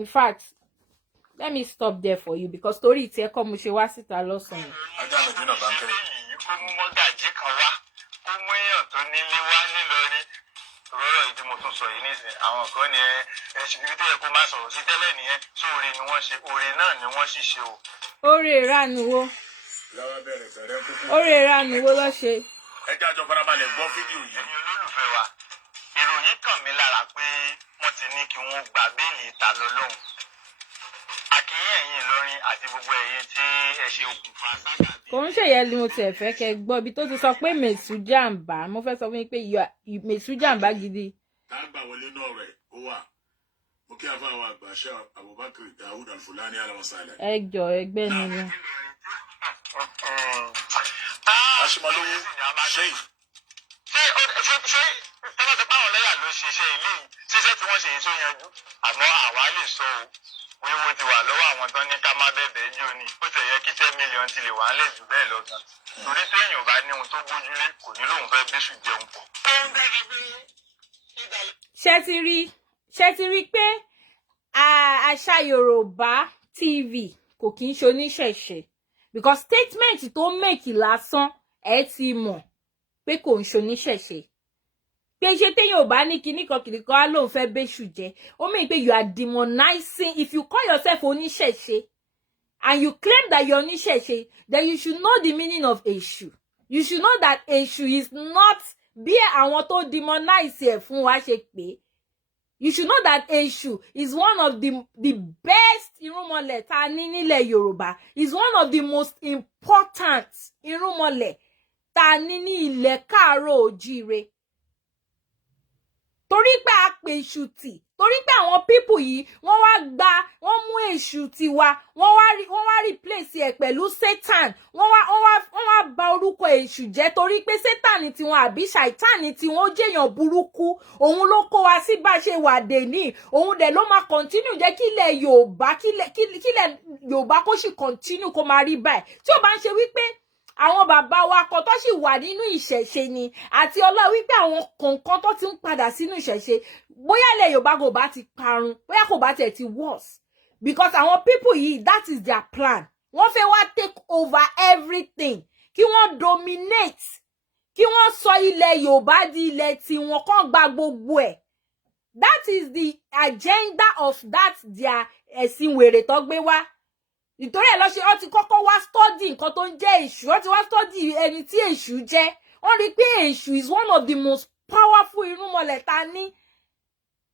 In fact let me stop there for you because torí ìtì ẹ̀kọ́ mo ṣe wá síta lọ́sàn-án. ajá mi dínà bá ń kẹ́. kó mú mọ́gàjí kan wá mú èèyàn tó nílé wá nílọrin rọrọ ìdí mo tún sọ yìí nísìnyí àwọn kan ní ẹ ṣe ibi tó yẹ kó má sọ̀rọ̀ sí tẹ́lẹ̀ nìyẹn tó oore ni wọ́n ṣe oore náà ni wọ́n sì ṣe o. Oore ìranu wo? Oore ìranu wo ló ṣe? ẹ jẹ́ àjọ farabalẹ̀ gbọ́ fídíò yìí. ẹ̀yin olólùfẹ́ wa ìròyìn kàn mí lára pé wọ́n ti ní kí wọ́n gba béèlì ìta lọ lọ́hùn. àkíyàn ẹ̀yin Ìlọrin àti gbogbo ẹ̀yin tí ẹ ṣe okùnfà sága bí. Kò ń ṣèyẹ ni mo tiẹ̀ fẹ́ kẹ́ gbọ́ ibi tó ti sọ pé mèsù jàǹbá. Mo fẹ́ sọ fún yín pé mèsù jàǹbá gidi. tá a gbà wọlé náà rẹ̀ ó wà mo kí afa àwọn àgbà ṣe Abubakar Dawud Alfulaniy alamasala. Ẹ jọ ẹgbẹ́ ni wọn. aṣèmọlówó ṣéyìn. ṣé tọ́lá ti báwọn lẹ́yà ló ṣiṣẹ́ ilé yìí ṣiṣẹ́ tí wọ́n ṣe yìí tó yanjú àmọ́ àwa lè sọ o wíwo ti wà lọ́wọ́ àwọn tó ní ká má bẹ̀bẹ̀ jò ní ó ti yẹ kí 10 million ti lè wà ń lẹ̀ jù bẹ́ẹ̀ lọ gan torí tí èèyàn bá ní ohun tó gbójúlé kò ní lóun fẹ́ bẹ́sù jẹun pọ̀. ṣé ti rí pé àṣà Yorùbá TV kò kí ń ṣe oníṣẹ̀ṣe because statement tó make lásán ẹ ti mọ̀ pé kò ń ṣe oníṣẹ̀ṣe pé ṣé téèyàn ò bá ní kinní kan á lóun fẹ́ bẹ́ṣù jẹ́ ó mean pé you are demonizing. If you call yourself oníṣẹ̀ṣe and you claim that you're oníṣẹ̀ṣe, then you should know the meaning of èṣù. You should know that èṣù is not bí àwọn tó demonize ẹ̀ fún wa ṣe pé. You should know that èṣù is one of the best irúnmọlẹ̀ tá a ní nílẹ̀ Yorùbá. Is one of the most important irúnmọlẹ̀ tá a ní ní ilẹ̀ Káàárọ̀ Oòjíire. Torí pé a pè èṣù tì, torí pé àwọn people yìí wọ́n mú èṣù tì wa, wọ́n wá replace ẹ̀ pẹ̀lú Satan. Wọ́n wá bà orúkọ èṣù jẹ́ torí pé Satan tiwọn àbí Shaitan tiwọn ó jẹ́yàn burúkú. Òun ló kó wa sí bá ṣe wà dèní. Òun dẹ̀ ló máa continue jẹ́ kílẹ̀ Yorùbá kó sì continue kó máa rí báyìí. Tí ó bá ń ṣe wípé àwọn bàbá wa kan tó sì wà nínú ìṣẹ̀ṣe ni àti ọlá wípé àwọn kọ̀ọ̀kan tó ti ń padà sínú ìṣẹ̀ṣe bóyá ilẹ̀ Yorùbá kò bá ti parun bóyá kò bá tẹ̀ ti worse because àwọn people yìí that is their plan. Wọ́n fẹ́ wá take over everything kí wọ́n dominate kí wọ́n sọ ilẹ̀ Yorùbá di ilẹ̀ tiwọn kàn gba gbogbo ẹ̀. That is the agenda of that their ẹ̀sìn wèrè tó gbé wá. Nítorí ẹ̀ lọ ṣe ó ti kọ́kọ́ wá study nǹkan tó ń jẹ́ èṣù ó ti wá study ẹni tí èṣù jẹ́ wọ́n rí pé èṣù is one of the most powerful irúnmọlẹ̀ ta ní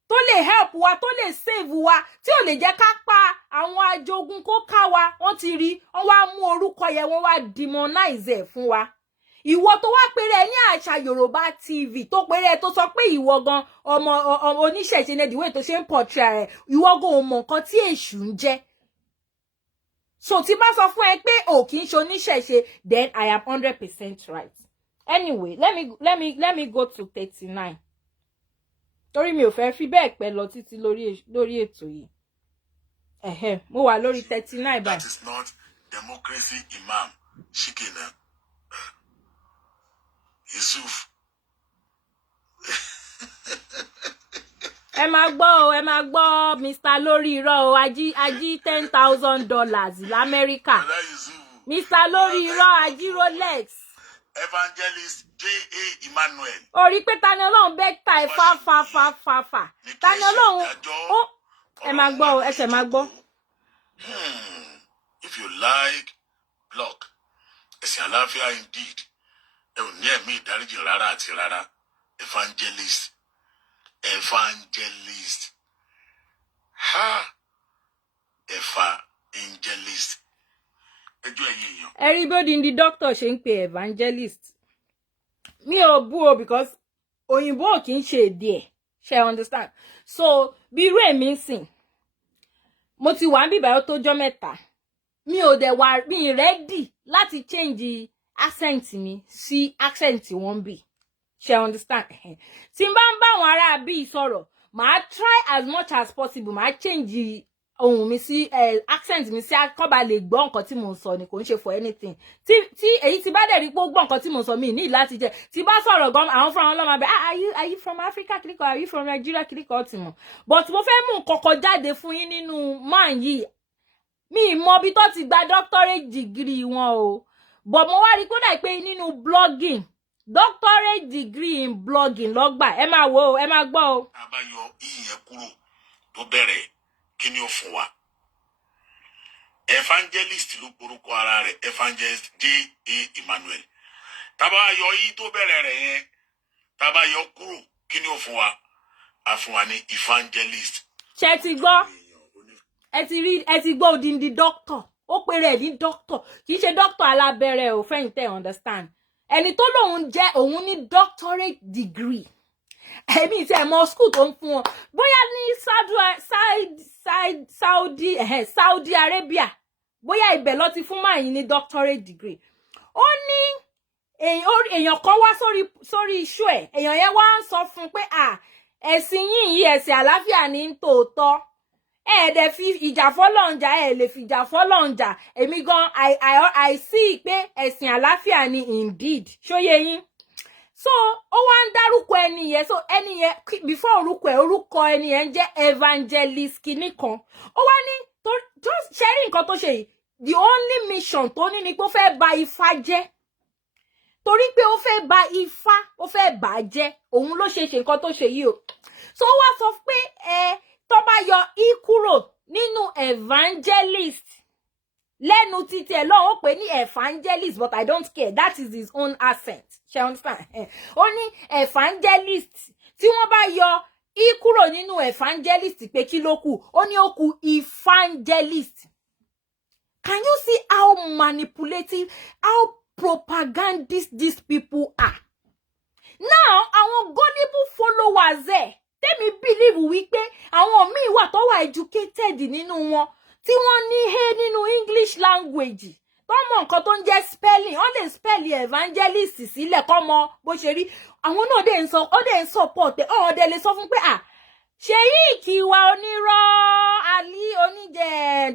tó lè help wa tó lè save wa tí ò lè jẹ́ ká pa àwọn ajogun kó ká wa wọ́n ti rí wọ́n wá mú orúkọ yẹn wọ́n wá demonize ẹ̀ fún wa. Ìwọ tó wá péré ní àṣà Yorùbá TV tó péré tó sọ pé ìwọ gan ọmọ oníṣẹ̀ṣe ní ìdíwé tó ṣe ń portray rẹ̀ ìwọ gan ò mọ̀ nǹkan tí èṣù ń jẹ́. So tí bá sọ fún ẹ pé o kì í ṣe oníṣẹ̀ṣe then I am 100% right. Anyway, let me go to 39. Torí mi ò fẹ́ fi bẹ́ẹ̀ pẹ́ lọ títí lórí ètò yìí. Mo wà lórí 39 báyìí. That is not democracy, Imam Shikina Yusuf. Ẹ máa gbọ́ Mr. lórí irọ́ o ají $10,000 l'Amẹ́ríkà. Mr. lórí irọ́ ají Rolex. Evangelist J.A. Emmanuel. Orí pé Tani Olohun bẹ́ẹ̀ta ẹ̀ fà. Tani Olohun ó ẹ máa gbọ́ o ẹsẹ̀ máa gbọ́. If you like block ẹ̀sìn àlàáfíà indeed ẹ ò ní ẹ̀mí ìdáríjì rárá àti rárá evangelist. Evangelist. Ẹjọ́ ẹ̀yin èèyàn. Everybody in the doctor ṣe ń pe evangelist. Mi ò bú o because òyìnbó ò kì í ṣe èdè ẹ̀. Ṣé understand? So bí irú èmi ń sìn. Mo ti wà ń bíbá ó tó jọ́ mẹ́ta. Mi ò dẹ̀ wà mi ready láti change accent mi sí accent wọ́n bì. She understand? Tí n bá ń bá àwọn ará bí sọ̀rọ̀, màá try as much as possible, màá change ohùn mi sí accent mi sí kó bá lè gbọ́ nǹkan tí mò ń sọ ni kò ń ṣe for anything. Tí èyí tí bá dẹ̀ rí pé ó gbọ́ nǹkan tí mò ń sọ mi ní láti jẹ́. Tí bá sọ̀rọ̀ gan àwọn fúnra wọn ló máa bẹ̀ are you from Africa kíríkọ are you from Nigeria kíríkọ ti mọ̀. But mo fẹ́ mú nǹkan kan jáde fún yín nínú man yìí. Mi mọ bí tó ti gba doctorate degree wọn o. But mo wá rí kódà pé nínú blogging doctorate degree in blogging lọ́gbà ẹ máa wo ẹ máa gbọ́ o. Àbáyọ ìyẹn kúrò tó bẹ̀rẹ̀ kí ni ó fún wa. Evangelist ló porúkọ ara rẹ̀, Evangelist J.A. Emmanuel. Tábà yọ yìí tó bẹ̀rẹ̀ rẹ̀ yẹn, tábà yọ kúrò kí ni ó fún wa. A fún wa ní evangelist. Ṣé ti gbọ́? Ẹ ti gbọ́ odindi doctor. Ó pè rẹ̀ ní doctor. Kì í ṣe doctor alábẹ́rẹ́ ò fẹ́yìn tẹ́ understand. Ẹni tó lóun jẹ́ òun ní doctorate degree. Èmi tí ẹ mọ school tó ń fún wọn. Bóyá ní Saudi Arabia. Bóyá ibẹ̀ ló ti fún máa yín ní doctorate degree. Ó ní èèyàn kan wá sórí iṣu ẹ̀. Èèyàn yẹn wá ń sọ fún pé ẹ̀sìn yìí ẹ̀sìn àlàáfíà ní tòótọ́. Dẹ̀ fi ìjà fọ́lọ́njà lè fi ìjà fọ́lọ́njà. Èmi gan I see pé ẹ̀sìn àlàáfíà ni indeed. Ṣóyé yín. So ó wá ń dárúkọ ẹni yẹn. So ẹni yẹn before orúkọ ẹni yẹn jẹ́ evangelist kìíní kan. Ó wá ní just sharing nǹkan tó ṣe yìí. The only mission tó ní ni pé ó fẹ́ bà Ifá jẹ́. Torí pé ó fẹ́ bà Ifá, ó fẹ́ bà jẹ́. Òun ló ṣe nǹkan tó ṣe yìí o. So ó wá sọ pé tó bá yọ kúrò nínú evangelist lẹ́nu títí ẹ̀ lọ́wọ́ ó pè ní evangelist but I don't care, that is his own accent. Ṣé understand? Ó ní evangelist tí wọ́n bá yọ kúrò nínú evangelist pé kí ló kù? Ó ní ó kù evangelist. Can you see how manipulative, how propagandist these people are? Now, àwọn gullible followers tèmi believe wípé àwọn míì wà tó wà educated nínú wọn tí wọ́n ní nínú English language tó mọ nǹkan tó ń jẹ́ spelling wọ́n lè spell evangelist sílẹ̀ kọ́ mọ bó ṣe rí àwọn náà dé ń support dé lè sọ fún pé Sheikh wa onírọ́ Ali oníjẹ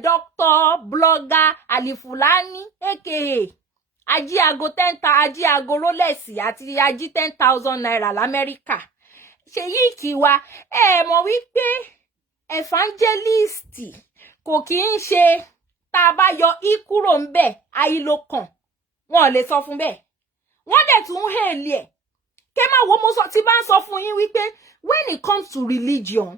doctor blogger Alfulaniy aka ají ago Rolex àti ají 10,000 naira l'Amẹ́ríkà. Sheikh wa mọ̀ wípé evangelist kò kí ń ṣe tá bá yọ kúrò ńbẹ̀ ayílókàn wọ́n lè sọ fún bẹ́ẹ̀ wọ́n dẹ̀ tún hèlì ké má wo mo sọ tí bá ń sọ fún yín wípé when it comes to religion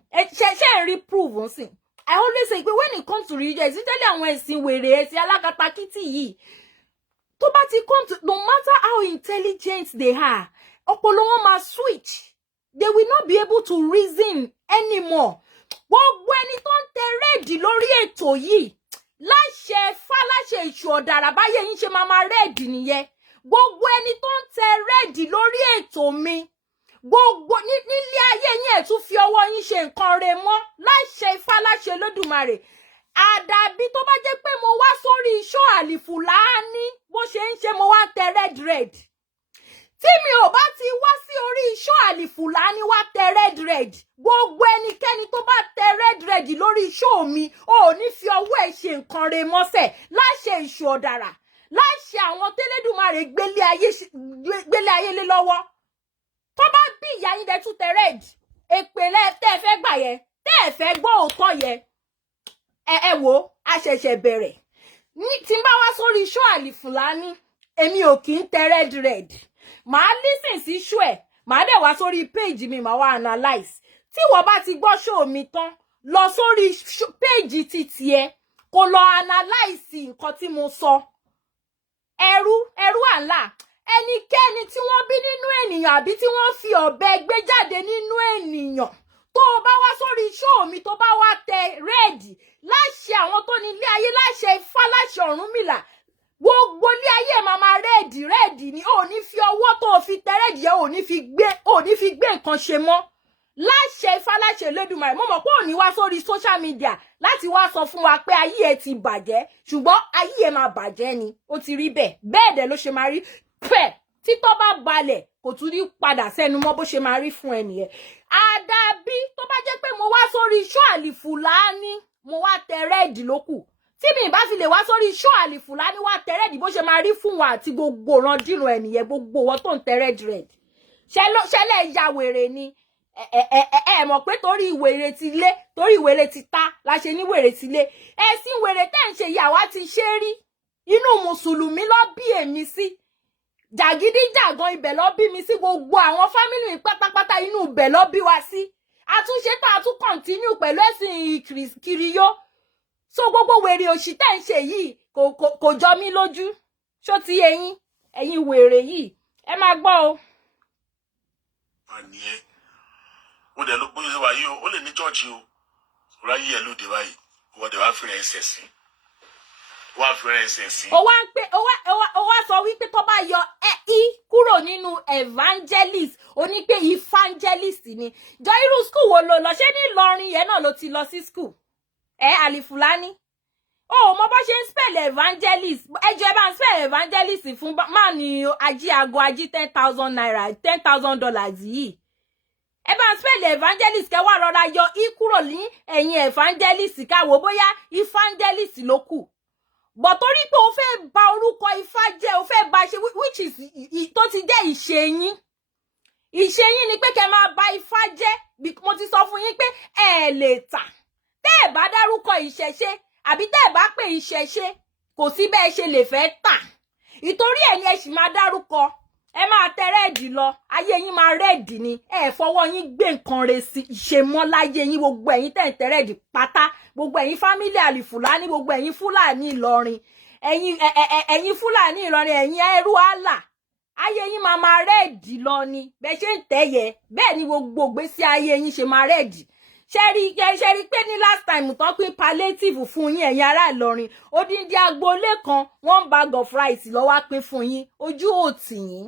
ṣe reprove nsìn I always say pé when it comes to religion especially àwọn ẹ̀sìn wèrè ẹ̀sìn alákatakítí yìí tó bá ti come to no matter how intelligent they are ọpọlọ wọn máa switch. They will not be able to reason anymore. Gbogbo ẹni tó ń tẹ rẹ́ẹ̀dì lórí ètò yìí láṣẹ fáláṣẹ ìṣù ọ̀dàrà báyé yín ṣe máa rẹ́ẹ̀dì nìyẹn. Gbogbo ẹni tó ń tẹ rẹ́ẹ̀dì lórí ètò mi gbogbo nílé ayé yín ẹ̀ tún fi ọwọ́ yín ṣe nǹkan rẹ̀ mọ́ láṣẹ fáláṣẹ Olódùmarè. Àdàbí tó bá jẹ́ pé mo wá sórí iṣọ́ Alfulani bó ṣe ń ṣe mo wá tẹ red. Tí mi ò bá ti wá sí orí iṣọ́ Alfulani wá tẹ red gbogbo ẹnikẹ́ni tó bá tẹ red lórí iṣọ́ mi ò ní fi ọwọ́ ẹ̀ ṣe nǹkan rẹ̀ mọ́sẹ̀ láṣẹ ìṣù ọ̀dàrà láṣẹ àwọn tẹ́lẹ̀dùmarè gbélé ayé lé lọ́wọ́ tó bá bí ìyá yín dẹ̀ tún tẹ red èpèlé tẹ́ ẹ fẹ́ gbà yẹn tẹ́ ẹ fẹ́ gbọ́ òótọ́ yẹn ẹ wò a ṣẹ̀ṣẹ̀ bẹ̀rẹ̀ tí n bá wá sórí iṣọ́ Alfulani èmi ò kì í tẹ red màá listen sí show ẹ̀ màá dẹ̀ wá sórí page mi màá wá analyze tí wọ́n bá ti gbọ́ show mi tán lọ sórí page títí ẹ kó lọ analyze nǹkan tí mo sọ ẹrú àlà ẹnikẹ́ni tí wọ́n bí nínú ènìyàn àbí tí wọ́n fi ọ̀bẹ gbé jáde nínú ènìyàn tó bá wá sórí show mi tó bá wá tẹ red láṣẹ àwọn tó ní ilé ayé láṣẹ Ifá láṣẹ Ọ̀rúnmìlà gbogbo ilé ayé màmá rẹ́ẹ̀dì ni ò ní fi ọwọ́ tó fi tẹ rẹ́ẹ̀dì yẹn ò ní fi gbé nǹkan ṣe mọ́ láṣẹ Ifá láṣẹ Olódùmarè mo mọ̀ pé ò ní wá sórí social media láti wá sọ fún wa pé ayé ẹ ti bàjẹ́ ṣùgbọ́n ayé ẹ máa bàjẹ́ ni ó ti rí bẹ́ẹ̀ dẹ̀ ló ṣe máa rí pẹ́ títọ́ bá balẹ̀ kò tún ní padà sẹ́nu mọ́ bó ṣe máa rí fún ẹnìyẹn àdàbí tó bá jẹ́ pé mo wá sórí iṣọ́ Alfulani mo wá tẹ rẹ́ẹ̀dì lókù tí mi bá fi lè wá sórí iṣọ́ Alfulani wá tẹ rẹ́ẹ̀dì bó ṣe máa rí fún wa àti gbogbo randírun ẹnìyẹn gbogbo wọn tó ń tẹ rẹ́ẹ̀dì ṣẹlẹ̀ ya wèrè ni mọ̀ pé torí ìwèrè ti lé torí ìwèrè ti ta la ṣe ní wèrè ti lé ẹ̀sìn wèrè tẹ́ ń ṣe ìyàwó ti ṣe rí inú mùsùlùmí ló bí èmi sí jàgídíjàgan ibẹ̀ ló bí mi sí, gbogbo àwọn family mi pátápátá inú ibẹ̀ ló bí wa sí. Àtúnṣe tá a tún continue pẹ̀lú ẹ̀sìn kiriyó. So gbogbo wèrè òṣì tẹ́ ń ṣe yìí kò jọ mí lójú. Ṣó ti ẹ̀yin wèrè yìí ẹ máa gbọ́ o. Àní ẹ ó dẹ̀ ló bóyá wá yìí ó lè ní church o ráyé ẹ lóde báyìí wọ́n dẹ̀ wá fẹ́rẹ̀ ẹsẹ̀ sí wá fẹ́rẹ̀ ẹsẹ̀ sí. ó wá sọ wípé tó bá yọ kúrò nínú evangelist ó ní pé evangelist ni. Jọ irú school wo ló lọ? Ṣé ní Ìlọrin yẹn náà ló ti lọ sí school? Alfulaniy mo bá ṣe ń spell evangelist ẹjọ́ ẹ bá ń spell evangelist fún máa ní ají $10,000 $10,000 yìí. Ẹ bá ń spell evangelist kẹ́ wá rọra yọ kúrò ní ẹ̀yìn evangelist káwò bóyá evangelist ló kù. But torí pé o fẹ́ bà orúkọ Ifá jẹ́, o fẹ́ bà ṣe which is tó ti jẹ́ ìṣe yín. Ìṣe yín ni pé kẹ́ máa bà Ifá jẹ́. Mo ti sọ fún yín pé ẹ lè tà. Tẹ́ ẹ bá dárúkọ ìṣẹ̀ṣe àbí tẹ́ ẹ bá pè ìṣẹ̀ṣe kò sí bẹ́ẹ̀ ṣe lè fẹ́ tà. Ìtorí ẹ̀ ni ẹ sì máa dárúkọ. Ẹ máa tẹ rẹ́ẹ̀dì lọ, ayé yín máa rẹ́ẹ̀dì ni. Ẹ fọwọ́ yín gbé nǹkan re sí ṣe mọ́ láyé yín, gbogbo ẹ̀yin tẹ́ ń tẹ rẹ́ẹ̀dì pátá, gbogbo ẹ̀yin family Alfulaniy, gbogbo ẹ̀yin Fúlàní Ìlọrin, ẹ̀yin Fúlàní Ìlọrin, ẹ̀yin ẹrú àlà. Ayé yín máa rẹ́ẹ̀dì lọ ni. Bẹ́ẹ̀ ṣe ń tẹ̀yẹ, bẹ́ẹ̀ ni gbogbo ìgbésí ayé yín ṣe máa rẹ́ẹ̀dì. Ṣẹ́rí pé ní last time tán pín palliative fún yín ẹ̀yin ará Ìlọrin, odindi agboolé kan 1 bag of rice ló wá pín fún yín. Ojú ò tì yín.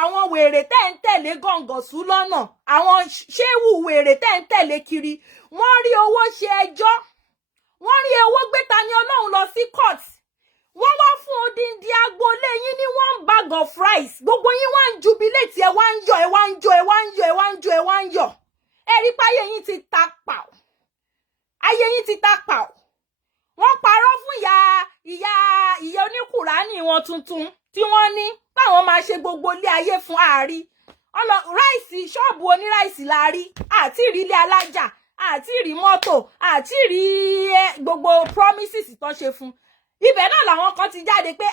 Àwọn wèrè tẹ́ ń tẹ̀lé gọ̀ǹgọ̀sù lọ́nà, àwọn ṣéwù wèrè tẹ́ ń tẹ̀lé kiri, wọ́n rí owó ṣe ẹjọ́, wọ́n rí owó gbé Tani Olohun lọ sí court, wọ́n wá fún odindi agboolé yín ní 1 bag of rice, gbogbo yín wá ń jubilate, ẹ wá ń yọ̀. Ẹ rí pé ayé yín ti ta pàù. Wọ́n parọ́ fún ìyá oníkùránì wọn tuntun tí wọ́n ní báwọn máa ṣe gbogbo ilé ayé fún ààrí. Ráìsì ṣọ́ọ̀bù oníráìsì la rí, àti rí ilé alájà, àti rí mọ́tò, àti rí gbogbo promises tó ṣe fún. Ibẹ̀ náà làwọn kan ti jáde pé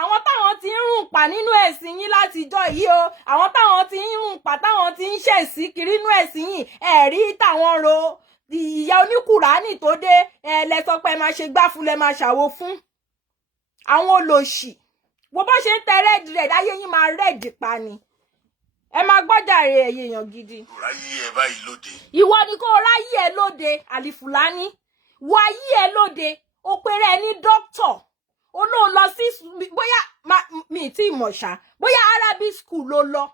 àwọn táwọn ti ń rùn pa nínú ẹ̀sìn yín látijọ́ yìí o, àwọn táwọn ti ń rùn pa táwọn ti ń ṣẹ̀sí kiri nínú ẹ̀sìn yìí, ẹ̀rí táwọn ro. Ìyá oníkùránì tó dé lẹ sọ pé máa ṣe gbá fún, lẹ máa ṣàwo fún àwọn olòṣì. Wo bó ṣe ń tẹ rẹ́ẹ̀dì rẹ̀ láyé yín máa rẹ́ẹ̀dì pa ni. Ẹ máa gbọ́jà rẹ̀ ẹ̀yẹ èèyàn gidi. Ráyé ẹ báyìí lóde. Ìwọ ni kó ráyé ẹ lóde Alfulaniy. Wo ayé ẹ lóde, ó pèrè ẹ ní dókítọ̀. Ó ló lọ sí bóyá mi tí mọ̀ ṣá, bóyá Arabic school ló lọ.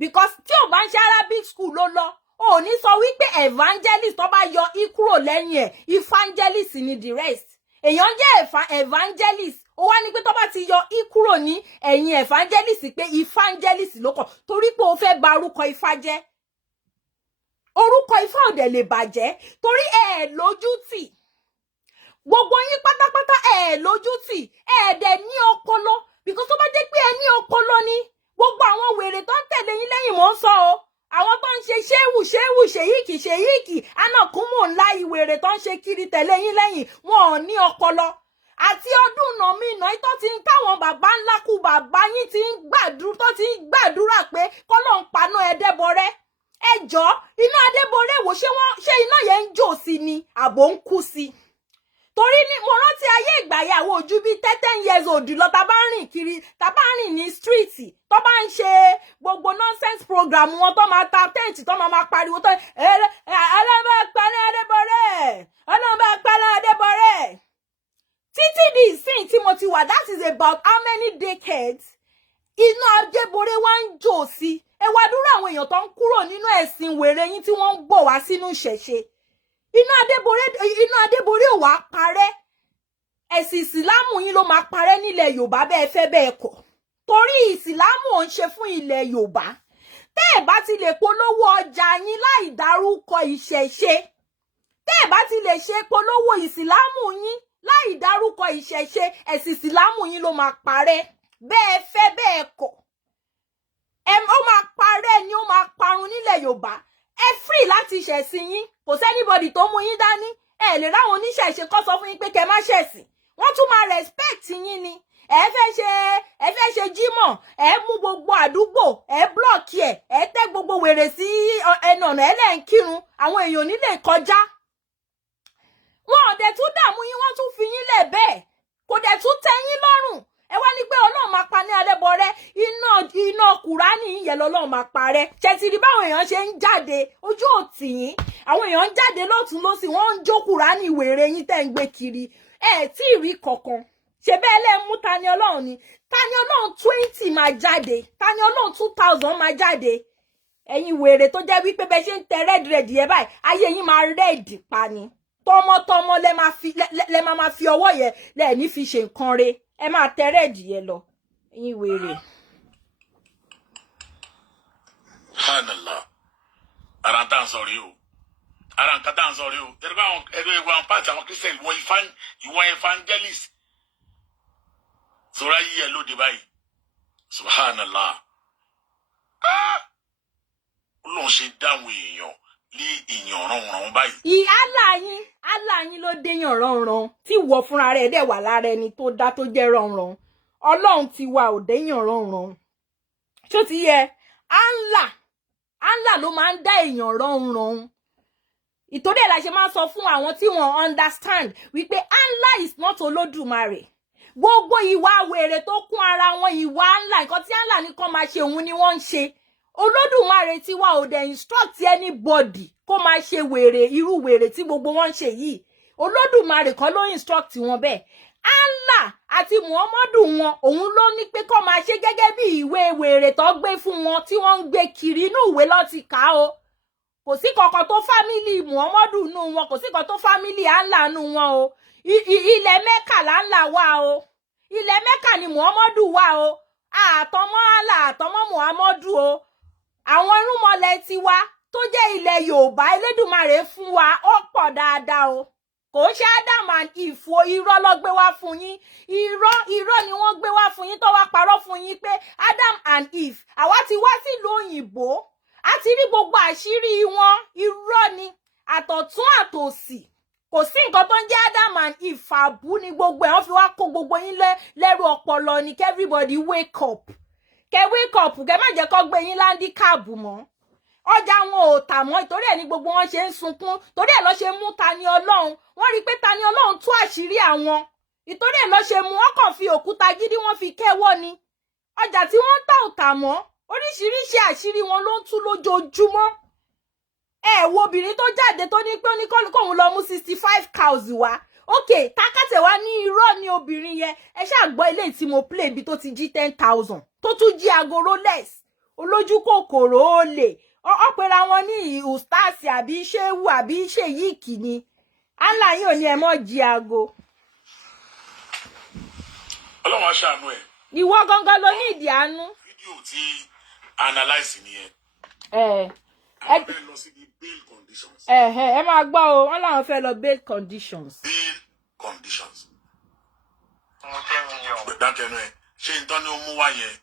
Because tí ò bá ń ṣe Arabic school ló lọ, ó ní sọ wípé evangelist tó bá yọ kúrò lẹ́yìn ẹ̀, evangelist ni the rest. Èèyàn jẹ́ evangelist, ó wá ní pé tó bá ti yọ kúrò ní ẹ̀yìn evangelist pé evangelist ló kàn, torí pé ó fẹ́ bà orúkọ Ifá jẹ́. Orúkọ Ifá ò dẹ̀ lè bàjẹ́ torí lójú tì. Gbogbo yín pátápátá lójú tì, dẹ̀ ní ọpọlọ, because tó bá jẹ́ pé ẹ ní ọpọlọ ni gbogbo àwọn wèrè tó ń tẹ̀lé yín lẹ́yìn mò ń sọ o. Àwọn tó ń ṣe ṣéyíkì anàkúnmọ̀ ńlá ìwèrè tó ń ṣe kiri tẹ̀lé yín lẹ́yìn, wọn ò ní ọpọlọ. Àti ọdún nàmínà tó ti ń káwọn bàbá ńlá kú bàbá yín ti ń gbàdúrà pé kọ́lọ́ ń paná Ẹdẹ́bọrẹ́. Ẹjọ́ iná Adébọrẹ́ wò ṣé iná yẹn ń jò sí ni àbò ń kú sí? Torí ní mo rántí ayé ìgbà yàwó ojú bí 10 years old lọ tá bá rìn kiri, tá bá rìn ní street, tó bá ń ṣe gbogbo nonsense program wọn tó máa ta tent tó máa pariwo tó ọlọ́mọ paná Adébọrẹ́, ọlọ́mọ paná Adébọrẹ́. Títí di ìsìn tí mo ti wà, that is about how many decades? Iná Adébọrẹ́ wá ń jò sí. Ẹ wá dúró àwọn èèyàn tó ń kúrò nínú ẹ̀sìn wèrè yín tí wọ́n ń bọ̀ wá sínú ìṣẹ̀ṣe. Iná Adébọrẹ́ ò wá parẹ́. Ẹ̀sìn ìsìlámù yín ló máa parẹ́ nílẹ̀ Yorùbá bẹ́ẹ̀ fẹ́ bẹ́ẹ̀ kọ̀. Torí ìsìlámù ò ń ṣe fún ilẹ̀ Yorùbá. Tẹ́ ẹ̀ bá ti lè polówó ọjà yín láì dárúkọ ìṣẹ̀ṣe, tẹ́ ẹ̀ bá ti lè ṣe polówó ìsìlámù yín láì dárúkọ ìṣẹ̀ṣe, ẹ̀sìn ìsìlámù yín ló máa parẹ́ bẹ́ẹ̀ fẹ́ bẹ́ẹ̀ kọ̀. Ó máa parẹ́ ni, ó máa parun nílẹ̀ Yorùbá. Ẹ free láti ṣẹ̀sìn yín, kò sẹ́nibọ̀dì tó mú yín dání. Ẹ lè ráwọn oníṣẹ̀ṣe kọ́ sọ fún yín pé kẹ́ má ṣẹ̀sìn. Wọ́n tún máa respect yín ni. ẹ fẹ́ ṣe jímọ̀ ẹ mú gbogbo àdúgbò ẹ blọ́ọ̀kì ẹ tẹ́ gbogbo wèrè sí ẹnu ọ̀nà ẹlẹ́yìn kírun àwọn èèyàn nílé kọjá wọn ò dẹ̀ tún dààmú yín wọ́n tún fi yín lẹ̀ bẹ́ẹ̀ kò dẹ̀ tún tẹ́ yín lọ́rùn ẹ wá ní pé ọlọ́run máa pa ní ẹlẹ́bọ rẹ iná kùránì yẹn lọ́lọ́run máa pa rẹ ṣètìrí báwọn èèyàn ṣe ń jáde ojú òtì yín àwọn èèyàn ń jáde lọ́tún lọ́sì wọ́n ń jó kùránì wèrè yín tẹ́ ń gbé kiri tí ì rí kankan ṣe bẹ́ẹ̀ lẹ́ mú Tani Olohun ni Tani Olohun 20 máa jáde Tani Olohun 2000 máa jáde ẹ̀yin wèrè tó jẹ́ wípé bẹ́ẹ̀ ṣe ń tẹ rẹ́ẹ̀dì yẹn báyìí ayé yín máa rẹ́ẹ̀dì pa ni tọmọtọmọ lẹ máa fi ọwọ́ yẹn lẹ ní fi ṣe nǹkan re ẹ máa tẹ rẹ́ẹ̀dì yẹn lọ ẹ̀yin wèrè. Subhanallah ara ń tà ń sọ rí o ara nǹkan tá à ń sọ rí o tẹ́lẹ̀ bá àwọn ẹgbẹ́ ìwà pàtàkì àwọn Christian ìwọ evangelist sọ̀rọ̀ ayé ẹ̀ lóde báyìí Subhanallah Ọlọ́run ṣe dáhùn èèyàn ní ìyàn ránran báyìí. Allah yín ló déyàn ránran tí ìwọ fúnra rẹ̀ dẹ̀ wà lára ẹni tó dá tó jẹ́ ránran Ọlọ́run ti wà ò déyàn ránran ṣó ti yẹ Allah ló máa ń dá èèyàn ránran ìtorí ẹ̀ la ṣe máa sọ fún àwọn tí wọ́n understand wípé Allah is not Olódùmarè gbogbo ìwà wèrè tó kún ara wọn ìwà Allah nǹkan tí Allah ní kàn máa ṣe òun ni wọ́n ń ṣe Olódùmarè tí wà ò dẹ̀ instruct anybody kó máa ṣe wèrè irú wèrè tí gbogbo wọn ń ṣe yìí Olódùmarè kan ló instruct wọn bẹ́ẹ̀ Allah àti Muhammadu wọn òun ló ní pé kó máa ṣe gẹ́gẹ́ bí ìwé wèrè tó gbé fún wọn tí wọ́n ń gbé kiri inú ìwé ló ti kà o kò sí kankan tó fámílì Muhammadu nù wọn kò sí kankan tó fámílì Allah nù wọn o ilẹ̀ Mẹ́kà là wà o ilẹ̀ Mẹ́kà ni Muhammadu wà o àtọmọ́ Allah àtọmọ́ Muhammadu o àwọn irúnmọlẹ̀ tiwa tó jẹ́ ilẹ̀ Yorùbá Elédùmarè fún wa ó pọ̀ dáadáa o kò ṣe Adam and Eve irọ́ ló gbé wá fún yín irọ́ ni wọ́n gbé wá fún yín tó wá parọ́ fún yín pé Adam and Eve àwa ti wá sílùú òyìnbó a ti rí gbogbo àṣírí wọn irọ́ ni àtọ̀tún àtòsì kò sí nǹkan tó ń jẹ́ Adam and Eve fàbú ni gbogbo ẹ̀ wọ́n fi wá kó gbogbo yín lẹ́rù ọpọlọ ni kí everybody wake up kẹ wake up kẹ má jẹ́ kó gbé yín láńdíkàbù mọ́ ọjà wọn ò tà mọ́ ìtorí ẹ̀ ní gbogbo wọn ṣe ń sunkún torí ẹ̀ ló ṣe mú Tani Olohun wọ́n rí pé Tani Olohun tú àṣírí àwọn ìtorí ẹ̀ ló ṣe mú wọn kàn fi òkúta gidi wọn fi kẹ́wọ́ ni ọjà tí wọ́n ń tà ò tà mọ́ oríṣiríṣi àṣírí wọn ló ń tú lójoojúmọ́ wo obìnrin tó jáde tó ní pé oníkóhun lọ mú 65 cows wá okay tákàtẹ̀ wá ní irọ́ ni obìnrin yẹn ẹ ṣáà gbọ́ ilé tí mo play bí tó ti jí 10,000 tó tún jí aago Rolex olójú kòkòrò olè ọpẹra wọn ní ustaasi àbí ṣéwù àbí ṣèyíkì ni Allah yìí ò ní ẹ mọ́ jí aago. Ọlọ́run aṣàánú ẹ̀. ìwọ gangan ló ní ìdí àánú. fídíò tí analyse nìyẹn. ẹ lọ sí di bail conditions. ẹ máa gbọ́ o wọ́n láwọn fẹ́ lọ bail conditions. bail conditions. dákẹ́nu ẹ ṣé ìtọ́ ni ó mú wá yẹn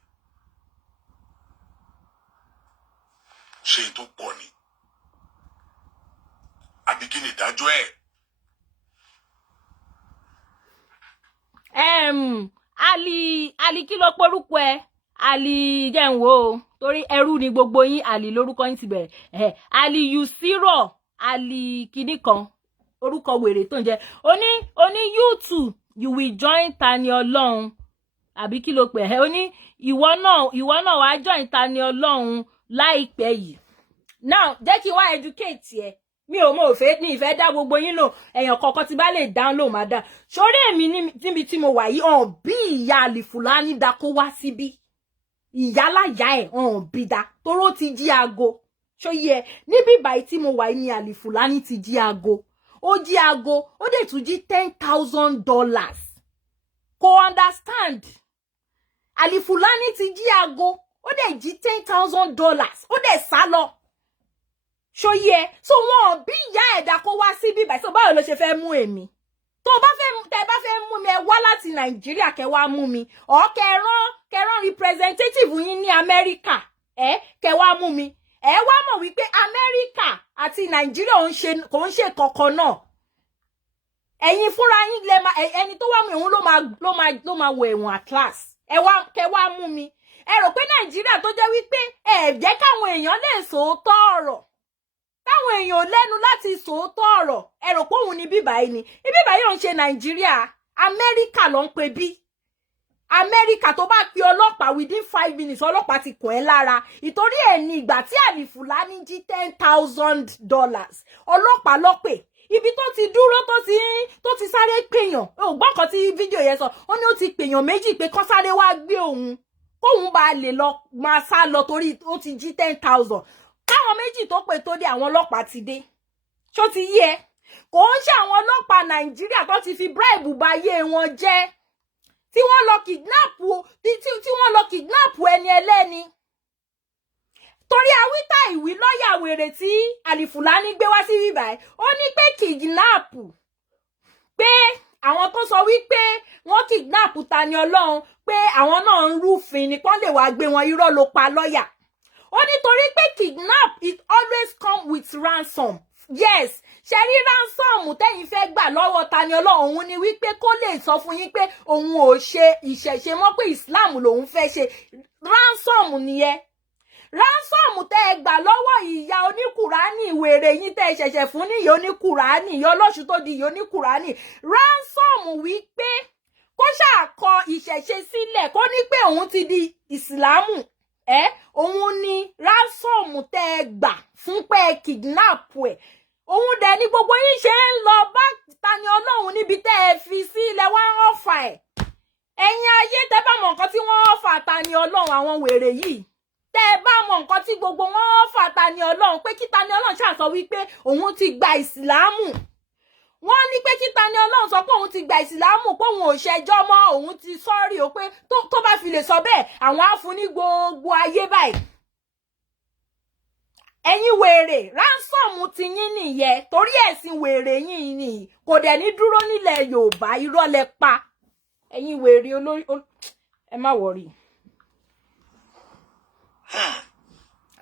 ṣe tó pọ̀ ni àbí kí ni ìdájọ́ ẹ̀. Ali kí ló porúkọ ẹ Ali jẹ́ ń wò ó torí ẹrú ni gbogbo yín Ali lórúkọ yín ti bẹ̀rẹ̀ Ali Yusiro Ali kìíní kan orúkọ wèrè tó ń jẹ́ oní YouTube you will join Tani Olohun àbí kí ló pè ẹ́ oní ìwọ náà wàá join Tani Olohun láìpẹ́ yìí now jẹ́ kí wá educate ẹ mi ò mọ̀ òfé ní ìfẹ́ dá gbogbo yín lò èèyàn kọ̀ọ̀kan tí bá lè download máa dá sórí èmi níbi tí mo wà yìí hàn bí ìyá Alfulani da kó wá síbí ìyá láyà ẹ̀ hàn bí da toró ti jí aago ṣó yẹ níbi ìbàyí tí mo wà yìí ni Alfulani ti jí aago ó jí aago ó dẹ̀ tún jí $10,000 kò understand Alfulani ti jí aago ó dẹ̀ jí $10,000 ó dẹ̀ sá lọ ṣó yẹ so wọn bí ìyá ẹ̀dá kó wá sí bíbá so báwo ló ṣe fẹ́ mú èmi tó bá fẹ́ mú mi ẹ wá láti Nàìjíríà kẹ́ wá mú mi ọ kẹrán representative yín ní Amẹ́ríkà kẹ́ wá mú mi ẹ wá mọ̀ wípé Amẹ́ríkà àti Nàìjíríà kò ń ṣe kankan náà ẹ̀yin fúnra yín lè máa ẹni tó wá mú òun ló máa wọ ẹ̀wọ̀n at class kẹ́ wá mú mi ẹ rò pé Nàìjíríà tó jẹ́ wípé ẹ jẹ́ káwọn èèyàn lè sòótọ́ ọ̀rọ̀ táwọn èèyàn lẹ́nu láti sòótọ́ ọ̀rọ̀ ẹ rò pé òun ni bíbáyìí ni bíbáyìí ò ń ṣe Nàìjíríà Amẹ́ríkà ló ń pè bí Amẹ́ríkà tó bá pe ọlọ́pàá within 5 minutes ọlọ́pàá ti kàn ẹ́ lára ìtorí ẹ̀ ní ìgbà tí Alfulaniy jí $10,000 ọlọ́pàá ló pè ibi tó ti dúró tó ti sáré pèèyàn ògbọ́n kan tí fídíò yẹn sọ ó ní ó ti pèèyàn méjì pé kán sáré wá gbé òun kóun bá lè lọ máa sá lọ torí ó ti jí 10,000 káwọn méjì tó pè tó dé àwọn ọlọ́pàá ti dé ṣó ti yé ẹ kò ń ṣe àwọn ọlọ́pàá Nàìjíríà tó ti fi bribe báyé wọn jẹ́ tí wọ́n lọ kidnap ẹni ẹlẹ́ni torí awítà ìwí lọ́ọ̀yà wèrè tí Alfulaniy gbé wá sí bíbáyìí ó ní pé kidnap pé àwọn tó sọ wípé wọ́n kidnap Tani Olohun pé àwọn náà ń rúfin ni kán lè wá gbé wọn irọ́ ló pa lọ́ọ̀yà ó ní torí pé kidnap it always come with ransom yes ṣe rí ransom tẹ́yin fẹ́ gbà lọ́wọ́ Tani Olohun òun ni wípé kó lè sọ fún yín pé òun ò ṣe ìṣẹ̀ṣe mọ́ pé Islam lòun fẹ́ ṣe ransom nìyẹn ransom tẹ́ ẹ gbà lọ́wọ́ ìyá oníkùránì wèrè yín tẹ́ ẹ ṣẹ̀ṣẹ̀ fún ní ìyá oníkùránì ìyá ọlọ́ṣun tó di ìyá oníkùránì ransom wípé kó ṣàkọ ìṣẹ̀ṣe sílẹ̀ kó ní pé òun ti di ìsìlámù òun ni ransom tẹ́ ẹ gbà fún pé ẹ kidnap ẹ̀ òun dẹ̀ ní gbogbo yín ṣe ń lọ bá Tani Olohun níbi tẹ́ ẹ fi sí ilẹ̀ wá ń ọ̀fà ẹ̀ ẹ̀yin ayé tẹ́ bá mọ̀ nǹkan tí wọ́n ọ̀fà Tani Olohun àwọn wèrè yìí tẹ́ ẹ bá mọ̀ nǹkan tí gbogbo wọn ọ̀fà Tani Olohun pé kí Tani Olohun ṣàsọ wípé òun ti gba ìsìlámù wọ́n ní pé kí Tani Olohun sọ pé òun ti gba ìsìlámù pé òun ò ṣẹjọ́ mọ́ òun ti sọ́rí o pé tó bá fi lè sọ bẹ́ẹ̀ àwọn á fún ní gbogbo ayé báyìí ẹ̀yin wèrè ransom ti yín nìyẹn torí ẹ̀sìn wèrè yín ni kò dẹ̀ ní dúró nílẹ̀ Yorùbá irọ́ lẹ pa ẹ̀yin wèrè olórí ẹ má wọ̀rí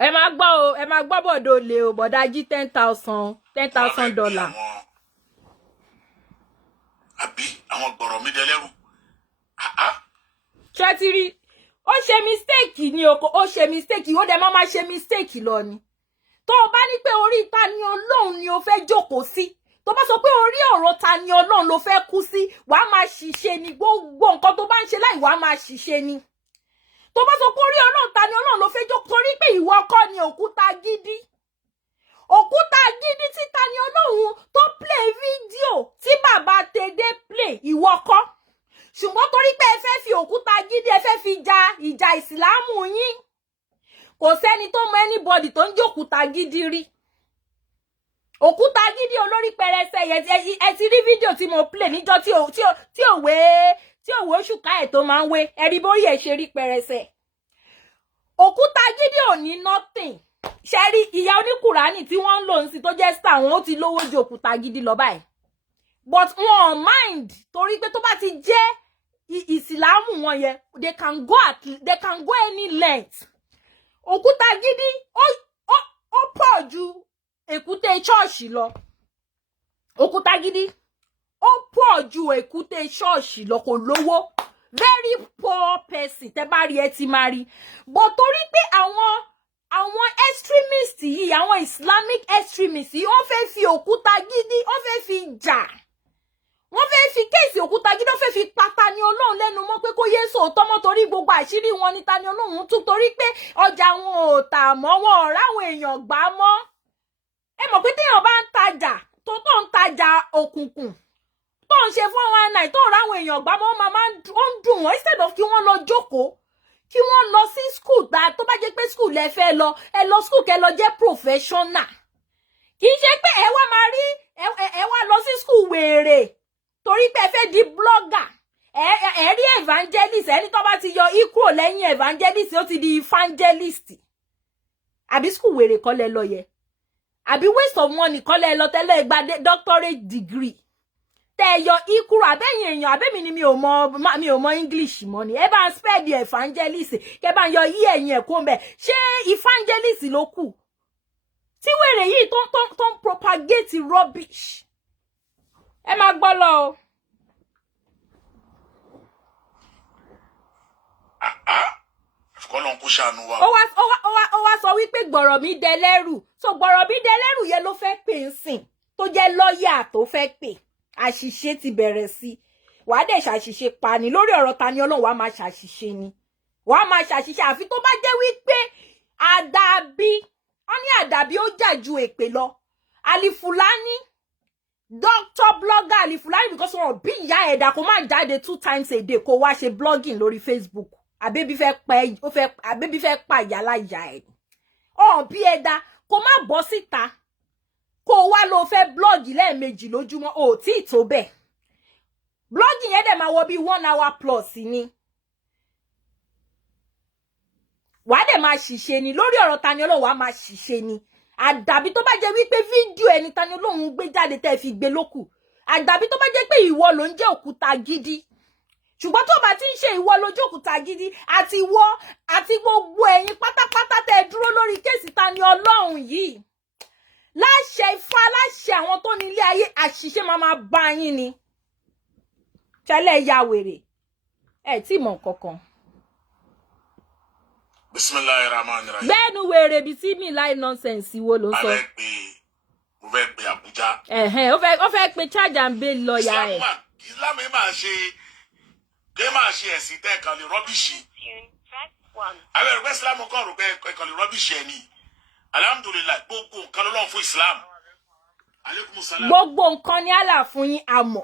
ẹ má gbọ́ bọ̀dọ̀ lè o bọ̀dá jí $10,000 àbí àwọn gbọ̀rọ̀ mi dẹlẹ́rù ṣé ti rí ó ṣe mistake ni ó ṣe mistake ó dẹ̀ má ṣe mistake lọ ni tó bá ní pé orí Tani Olohun ni o fẹ́ jókòó sí tó bá sọ pé orí ọ̀rọ̀ Tani Olohun ló fẹ́ kú sí wàá máa ṣìṣe ni gbogbo nǹkan tó bá ń ṣe láì wàá máa ṣìṣe ni tó bá sọ pé orí ọ̀rọ̀ Tani Olohun ló fẹ́ jókòó torí pé ìwọ kọ́ ni òkúta gidi tí Tani Olohun tó play fídíò tí bàbá Tèdè play ìwọ kọ́ ṣùgbọ́n torí pé ẹ fẹ́ fi òkúta gidi ẹ fẹ́ fi ja ìjà ìsìlámù yín kò sẹ́ni tó mọ anybody tó ń jókúta gidi rí òkúta gidi olórí pẹrẹsẹ ẹ ti rí fídíò tí mo play níjọ́ tí òwe ṣùkà ẹ̀ tó máa ń wé ẹ̀rí bóyá ẹ̀ ṣe rí pẹrẹsẹ òkúta gidi ò ní nothing ṣe rí ìyá oníkùránì tí wọ́n ń lò ń sí tó jẹ́ star wọn ó ti lówó ju òkúta gidi lọ báyìí but wọn mind torí pé tó bá ti jẹ́ ìsìlámù wọn yẹn they can go any length òkúta gidi ó pọ̀ ju èkúté ṣọ́ọ̀ṣì lọ òkúta gidi ó pọ̀ ju èkúté ṣọ́ọ̀ṣì lọ kò lówó very poor person tẹ́ bá rí ẹ ti máa rí but torí pé àwọn extremist yìí àwọn Islamic extremist yìí wọ́n fẹ́ fi òkúta gidi wọ́n fẹ́ fi jà wọ́n fẹ́ fi kéèsì òkúta gidi wọ́n fẹ́ fi pa Tani Olohun lẹ́nu mọ́ pé kó yé sòótọ́ mọ́ torí gbogbo àṣírí wọn ni Tani Olohun tú torí pé ọjà wọn ò tà mọ́ wọn ò ráwọn èèyàn gbà mọ́ ẹ mọ̀ pé téèyàn bá ń tajà tó ń tajà òkùnkùn tó ń ṣe 419 tó ń ráwọn èèyàn gbà mọ́ máa ń dùn wọ́n instead of kí wọ́n lọ jókòó kí wọ́n lọ sí school tó bá jẹ́ pé school lẹ fẹ́ lọ ẹ lọ school kẹ́ lọ jẹ́ professional kì í ṣe pé ẹ wá máa rí ẹ wá lọ sí school wèrè torí pé ẹ fẹ́ di blogger ẹ rí evangelist ẹni tó bá ti yọ ikúrò lẹ́yìn evangelist ó ti di evangelist àbí school wèrè kọ́ lẹ lọ yẹ àbí waste of money kọ́ lẹ lọ tẹ́lẹ̀ gba doctorate degree tẹ́ yọ ikúrò àbẹ́yìn èèyàn àbẹ́mi ni mi ò mọ English mọ́ ni ẹ bá ń spread the evangelist kẹ bá ń yọ yí ẹ̀yìn ẹ̀kọ́ mbẹ̀ ṣé evangelist ló kù tí wèrè yìí tó ń propagate rubbish ẹ máa gbọ́ lọ o. Kọ́lọ́n kó ṣàánú wa. ó wá sọ wípé gbọ̀rọ̀ mi dẹlẹ́rù so gbọ̀rọ̀ mi dẹlẹ́rù yẹn ló fẹ́ pè ń sìn tó jẹ́ lọ́ọ̀yà tó fẹ́ pè àṣìṣe ti bẹ̀rẹ̀ sí wàá dẹ̀ ṣàṣìṣe pa ni lórí ọ̀rọ̀ Tani Olohun wàá máa ṣàṣìṣe ni wàá máa ṣàṣìṣe àfi tó bá jẹ́ wípé àdàbí wọ́n ní àdàbí ó jà ju èpè lọ Alfulaniy doctor blogger Alfulaniy because wọn bí ìyá ẹ̀dá kó má jáde 2 times a day kó wá ṣe blogging lórí Facebook àbẹ́bí fẹ́ pa ìyálà ìyá ẹ̀ bí ẹ̀dá kó má bọ́ síta kó wá lọ fẹ́ blọ́ọ̀gì lẹ́ẹ̀mejì lójúmọ́ ò tí ì tó bẹ́ẹ̀ blọ́ọ̀gì yẹn dẹ̀ máa wọ bí 1 hour plus ni wàá dẹ̀ máa ṣìṣe ni lórí ọ̀rọ̀ Tani Olohun wàá máa ṣìṣe ni àdàbí tó bá jẹ́ wípé fídíò ẹni Tani Olohun gbé jáde tẹ́ fi gbé lókù àdàbí tó bá jẹ́ pé ìwọ ló ń jẹ́ òkúta gidi ṣùgbọ́n tó bá ti ń ṣe ìwọ lójú òkúta gidi àti ìwọ àti gbogbo ẹ̀yin pátápátá tẹ́ dúró lórí kéèsì Tani Olohun yìí láṣẹ Ifá láṣẹ àwọn tó ní ilé ayé àṣìṣe máa bá yín ni ṣẹlẹ̀ ya wèrè ẹ tí mọ̀ kankan. Bismillahirrahmanirrahim. bẹ́ẹ̀nu wèrè bíi tí mi láì nọ́nsẹ̀nsì wo ló sọ. mo fẹ́ pe Abuja. ó fẹ́ pe charge and bail lọ́ọ̀yà ẹ̀. Islam máa ṣe kí máa ṣe ẹ̀sìn tẹ́ kan lè rọ́bìṣì. àwọn ẹ̀rọ Islam kan rò pé kan lè rọ́bìṣì ẹ̀ ni alhamdulillah gbogbo nǹkan lọ́lọ́run fún Islam. Aleykum salaam. gbogbo nǹkan ni Allah fún yín àmọ́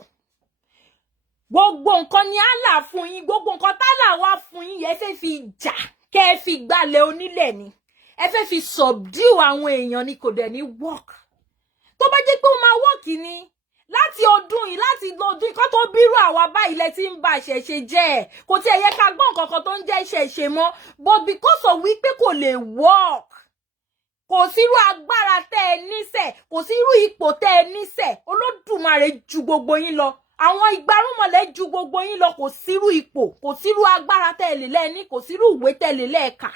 gbogbo nǹkan ni Allah fún yín gbogbo nǹkan tálà wá fún yín yẹn fẹ́ fi jà kẹ́ ẹ fi gbalẹ̀ onílẹ̀ ni ẹ fẹ́ fi subdue àwọn èèyàn ni kò dẹ̀ ní work tó bá jẹ́ pé ó máa work ni láti ọdún yìí láti lọ́dún yìí kó tó bírú àwa báyìí lẹ ti ń ba ṣẹ̀ṣe jẹ́ ẹ̀ kò tí ẹ yẹ ká gbọ́ nǹkan kan tó ń jẹ́ ṣẹ̀ṣe mọ́ but because of wípé kò lè work kò sírú agbára tẹ́ ẹ níṣẹ́ kò sírú ipò tẹ́ ẹ níṣẹ́ Olódùmarè ju gbogbo yín lọ àwọn ìgbárùmọ̀lẹ̀ ju gbogbo yín lọ kò sírú ipò kò sírú agbára tẹ́ ẹ lè lẹ́ni kò sírú ìwé tẹ́ ẹ lè lẹ́ẹ̀ka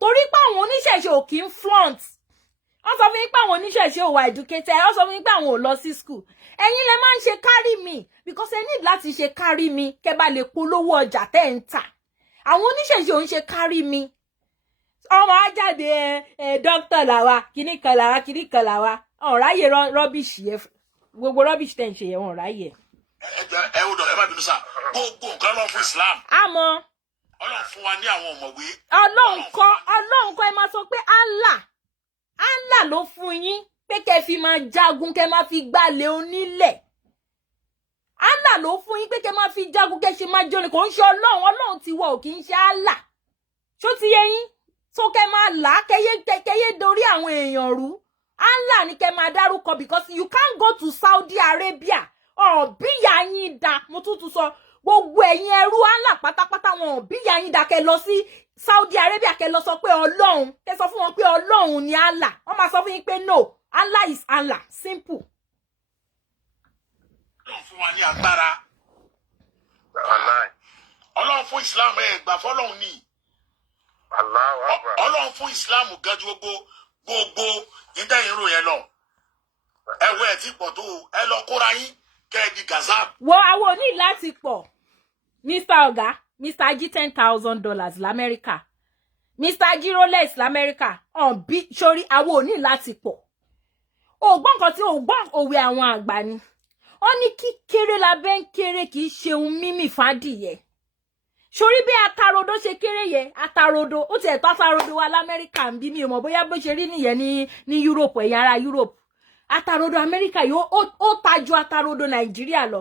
torí pé àwọn oníṣẹ̀ṣe ò kí ń flaunt wọ́n sọ fún yín pé àwọn oníṣẹ̀ṣe ò wà educated wọ́n sọ fún yín pé àwọn ò lọ sí school ẹ̀yin lẹ máa ń ṣe carry me because ẹ need láti ṣe carry me kẹ́ bá lè polówó ọjà tẹ́ ń tà àwọn oníṣẹ̀ṣe ò ń ṣe carry me ọmọ ajáde dókítà làwa kìnnìkan làwa ọ̀ráyè rọ́bìṣì yẹn gbogbo rọ́bìṣì tẹ̀ ń ṣe yẹn wọn ọ̀ráyè. ẹ ò dọ̀ ẹ má bínú sá gbogbo nǹkan lọ́wọ́ fún Islam. àmọ́ Ọlọ́run fún wa ní àwọn ọ̀mọ̀wé. Ọlọ́run kọ́ ẹ máa sọ pé Allah ló fún yín pé kẹ́ fi máa jagun kẹ́ máa fi gbalẹ̀ onílẹ̀ Allah ló fún yín pé kẹ́ máa fi jagun kẹ́ ṣe máa jọlẹ̀ kò ń ṣe Ọlọ́run ti wọ̀ kì í ṣe Allah ṣó ti yé yín tó kẹ́ máa là á kẹ́yé dorí àwọn èèyàn rú Allah ni kẹ́ máa dárúkọ because you can't go to Saudi Arabia bíyà yín da mo tútù sọ gbogbo ẹ̀yin ẹrú Allah pátápátá wọn bíyà yín da kẹ́ lọ sí Saudi Arabia kẹ́ lọ sọ pé Ọlọ́run kẹ́ sọ fún wọn pé Ọlọ́run ni Allah wọ́n máa sọ fún yín pé no Allah is Allah simple. Ọlọ́run fún wa ní agbára. Ọlọ́run fún Islam gbà fọ́lọ́run ni. Ọlọ́run fún Islam gan ju gbogbo ìdẹ́yìn rò yẹn lọ. Ẹ̀wọ̀ ẹ̀ ti pọ̀ tó ẹ lọ kóra yín kẹ́ ẹ di Gaza. Wọ àwọn oní láti pọ̀ Mr. Ọ̀gá Mr. G $10,000 l'Amẹ́ríkà Mr. G Rolex l'Amẹ́ríkà bí sórí àwọn oní láti pọ̀. Ògbọ́n nǹkan tí ògbọ́n òwe àwọn àgbà ni wọ́n ní kí kéré labẹ́ ń kéré kì í ṣe ohun mímì fàdìyẹ. Sórí bí atarodo ṣe kéré yẹ atarodo ó ti ẹ̀tọ́ atarodo wa l'Amẹ́ríkà ń bí mi ò mọ̀ bóyá bó ṣe rí nìyẹn ní Europe ẹ̀yà ara Europe atarodo Amẹ́ríkà yìí ó tajú atarodo Nàìjíríà lọ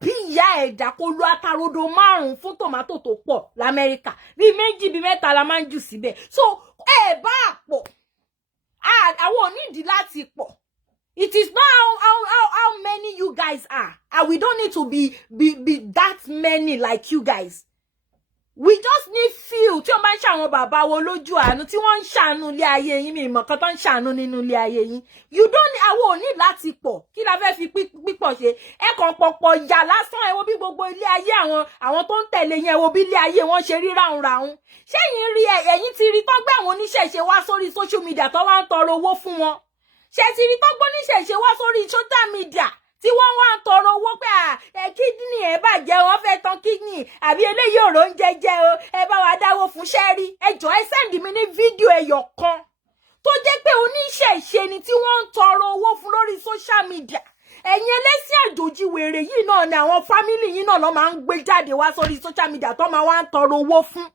bí ìyá ẹ̀dá kó lu atarodo 5 fún tòmátò tó pọ̀ l'Amẹ́ríkà bí 2 bí 3 la máa ń jù síbẹ̀ so ẹ bá pọ̀ àwọn onídìí láti pọ̀. It is not how many you guys are and we don't need to be that many like you guys. We just need few tí wọ́n bá ń ṣàwọn bàbá wo lójú àánú tí wọ́n ń ṣàánú ilé ayé yín mi mọ̀ kan tó ń ṣàánú nínú ilé ayé yín you don't àwọn ò ní láti pọ̀ kí la fẹ́ fi pípọ̀ ṣe ẹ kàn pọ̀pọ̀ ìjà lásán ẹ wo bí gbogbo ilé ayé àwọn tó ń tẹ̀lé yẹn wo bí ilé ayé wọn ṣe rí ráhùnráhùn ṣẹ́yìn rí ẹ̀yìn ti rí tó gbé àwọn oníṣẹ̀ṣe wá sórí social media tó wá ń tọrọ owó fún wọn ṣe ti rí tó gbé oníṣẹ̀ṣe wá sórí social media tí wọ́n wá ń tọrọ owó pé kídìní ẹ̀ bàjẹ́ wọ́n fẹ́ tán kídìní àbí eléyìí ò rò ń jẹjẹ o ẹ bá wa dáwó fún ṣẹ́rí ẹ jọ̀ọ́ ẹ sẹ́ndì mi ní fídíò ẹyọ kan tó jẹ́ pé oníṣẹ̀ṣe ni tí wọ́n ń tọrọ owó fún lórí social media ẹ̀yin ẹlẹ́sìn àjòjì wèrè yìí náà ni àwọn fámìlì yìí náà ló máa ń gbé jáde wá sórí social media tó máa wá ń tọrọ owó fún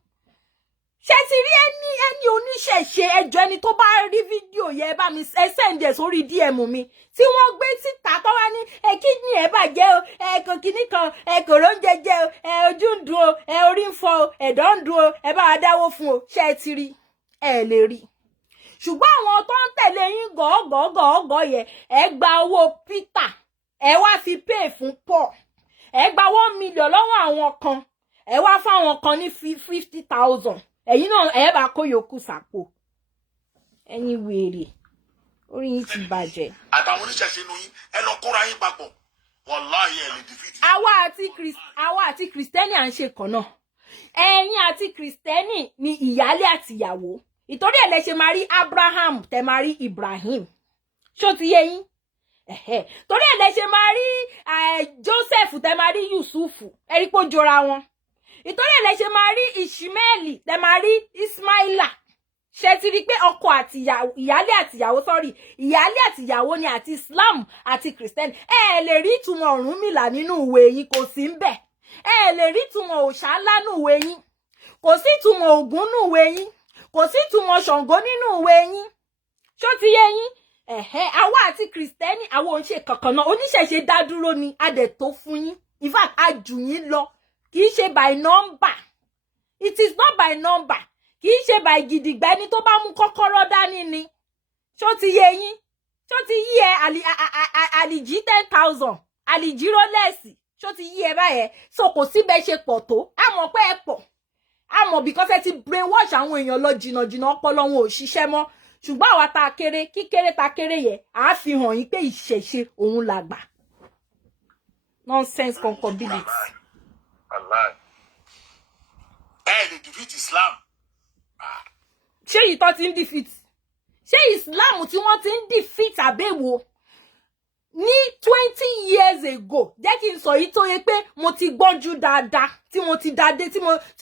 ṣé ti rí ẹni oníṣẹ̀ṣe ẹjọ́ ẹni tó bá rí fídíò yẹn bá mi send ẹ̀ sórí DM mi tí wọ́n gbé síta tó wá ní kídìní ẹ̀ bàjẹ́ o kò kíní kan kòró ń jẹjẹ o ojú ń dùn o orí ń fọ́ o ẹ̀dọ̀ ń dùn o ẹ bá wa dáwó fún o ṣé ti rí ẹ lè rí ṣùgbọ́n àwọn tó ń tẹ̀lé yín gọ̀ọ́gọ̀ọ́gọ̀ yẹn ẹ gba owó Peter ẹ wá fi pay fún Paul ẹ gba 1 million lọ́wọ́ àwọn kan ẹ wá fáwọn kan ní 50,000 ẹ̀yin náà ẹ bá kó yòókù sàpò ẹ̀yin wèrè orí yín ti bàjẹ́. àtàwọn oníṣẹ̀ṣe inú yín ẹ lọ kóra yín papọ̀ wàláhì ẹ lè dìfìtì. àwa àti kìrìsìtẹ́nì à ń ṣe kan náà ẹ̀yin àti kìrìsìtẹ́nì ni ìyálé àtìyàwó ìtorí ẹ̀ lẹ ṣe máa rí Abraham tẹ máa rí Ibrahim ṣó ti yé yín torí ẹ̀ lẹ ṣe máa rí Joseph tẹ máa rí Yusufu ẹ rí pé ó jọra wọn ìtorí ẹ̀ lẹ ṣe máa rí Ishmaeli tẹ máa rí Ismaila ṣe ti rí pé ọkọ àti ìyálé àtìyàwó ìyálé àtìyàwó ni àti Islam àti Christian ẹ lè rí ìtumọ̀ Ọ̀rúnmìlà nínú ìwé yín kò sí ń bẹ̀ ẹ lè rí ìtumọ̀ òòṣà ńlá nínú ìwé yín kò sí ìtumọ̀ Ògún nínú ìwé yín kò sí ìtumọ̀ Ṣàngó nínú ìwé yín ṣó ti yé yín àwa àti Kristẹni àwọn ò ń ṣe kankan náà oníṣẹ̀ṣe dá dúró ni a dẹ̀ tó fún yín in fact a jù yín lọ kì í ṣe by number it is not by number kì í ṣe by gidigba ẹni tó bá mú kọ́kọ́rọ́ dání ni ṣó ti yé yín ṣó ti yí ẹ àlìjí 10,000 àlìjí rólẹ́sì ṣó ti yí ẹ báyẹn so kò síbẹ̀ ṣe pọ̀ tó a mọ̀ pé ẹ pọ̀ a mọ̀ because ẹ ti brainwash àwọn èèyàn lọ jìnnàjìnnà ọpọlọ wọn ò ṣiṣẹ́ mọ́ ṣùgbọ́n àwa ta kéré kíkéré ta kéré yẹn à á fi hàn yín pé ìṣẹ̀ṣe òun làgbà nonsense concordability. ẹ lè defeat Islam. ṣé yìí tó ti ń defeat ṣé Islam tí wọ́n ti ń defeat àbẹ̀wò ní 20 years ago jẹ́ kí n sọ yìí tó yẹ pé mo ti gbọ́njú dáadáa tí mo ti dáadé tí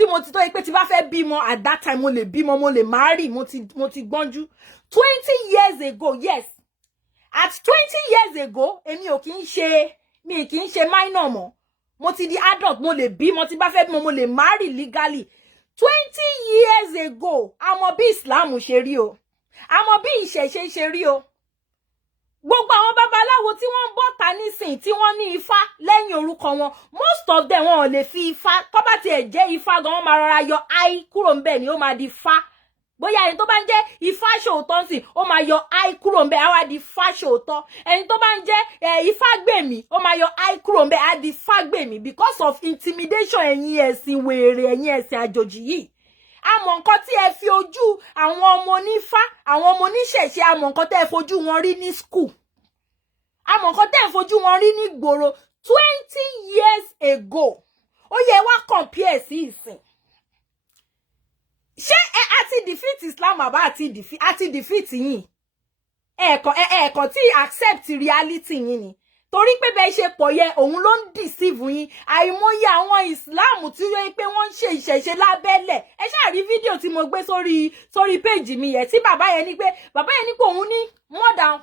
mo ti tó yẹ pé tí bá fẹ́ bímọ at that time mo lè bímọ mo lè marry mo ti gbọ́njú 20 years ago yes at 20 years ago èmi ò kì í ṣe minor mọ́ mo ti di adult mo lè bímọ tí bá fẹ́ bímọ mo lè marry legally 20 years ago àmọ́ bí Islam ṣe rí o àmọ́ bí ìṣẹ̀ṣe ṣe rí o gbogbo àwọn babaláwo tí wọ́n ń bọ́ta nísìn tí wọ́n ní ifá lẹ́yìn orúkọ wọn most of them wọn ò lè fi ifá tó bá tiẹ̀ jẹ́ ifá gan wọ́n máa rọra yọ i kúrò ń bẹ̀ ni ó máa di fá bóyá ẹni tó bá ń jẹ́ ifá ṣòótọ́ nsìn ó máa yọ i kúrò ń bẹ̀ á wá di fá ṣòótọ́ ẹni tó bá ń jẹ́ ifá gbèmí ó máa yọ i kúrò ń bẹ̀ á di fá gbèmí because of intimidation ẹ̀yin ẹ̀sìn wèrè ẹ̀yin ẹ̀sìn àjòjì yìí àmọ́ nǹkan tí ẹ fi ojú àwọn ọmọ onífá àwọn ọmọ oníṣẹ̀ṣe àmọ́ nǹkan tẹ́ ẹ fojú wọn rí ní school àmọ́ nǹkan tẹ́ ẹ fojú wọn rí ní gbòòrò 20 years ago ó yẹ wá compare sí ìsìn ṣé àti defeat Islam àbá àti defeat yín ẹ̀ẹ̀kan tí accept reality yín ni torí pé bẹ́ẹ̀ ṣe pọ̀ yẹ òun ló ń deceive yín àìmọye àwọn Islam tí ó yẹ pé wọ́n ń ṣe ìṣẹ̀ṣe lábẹ́lẹ̀ ẹ ṣáà rí fídíò tí mo gbé sórí péjì mi yẹn tí bàbá yẹn ní pé òun ní more than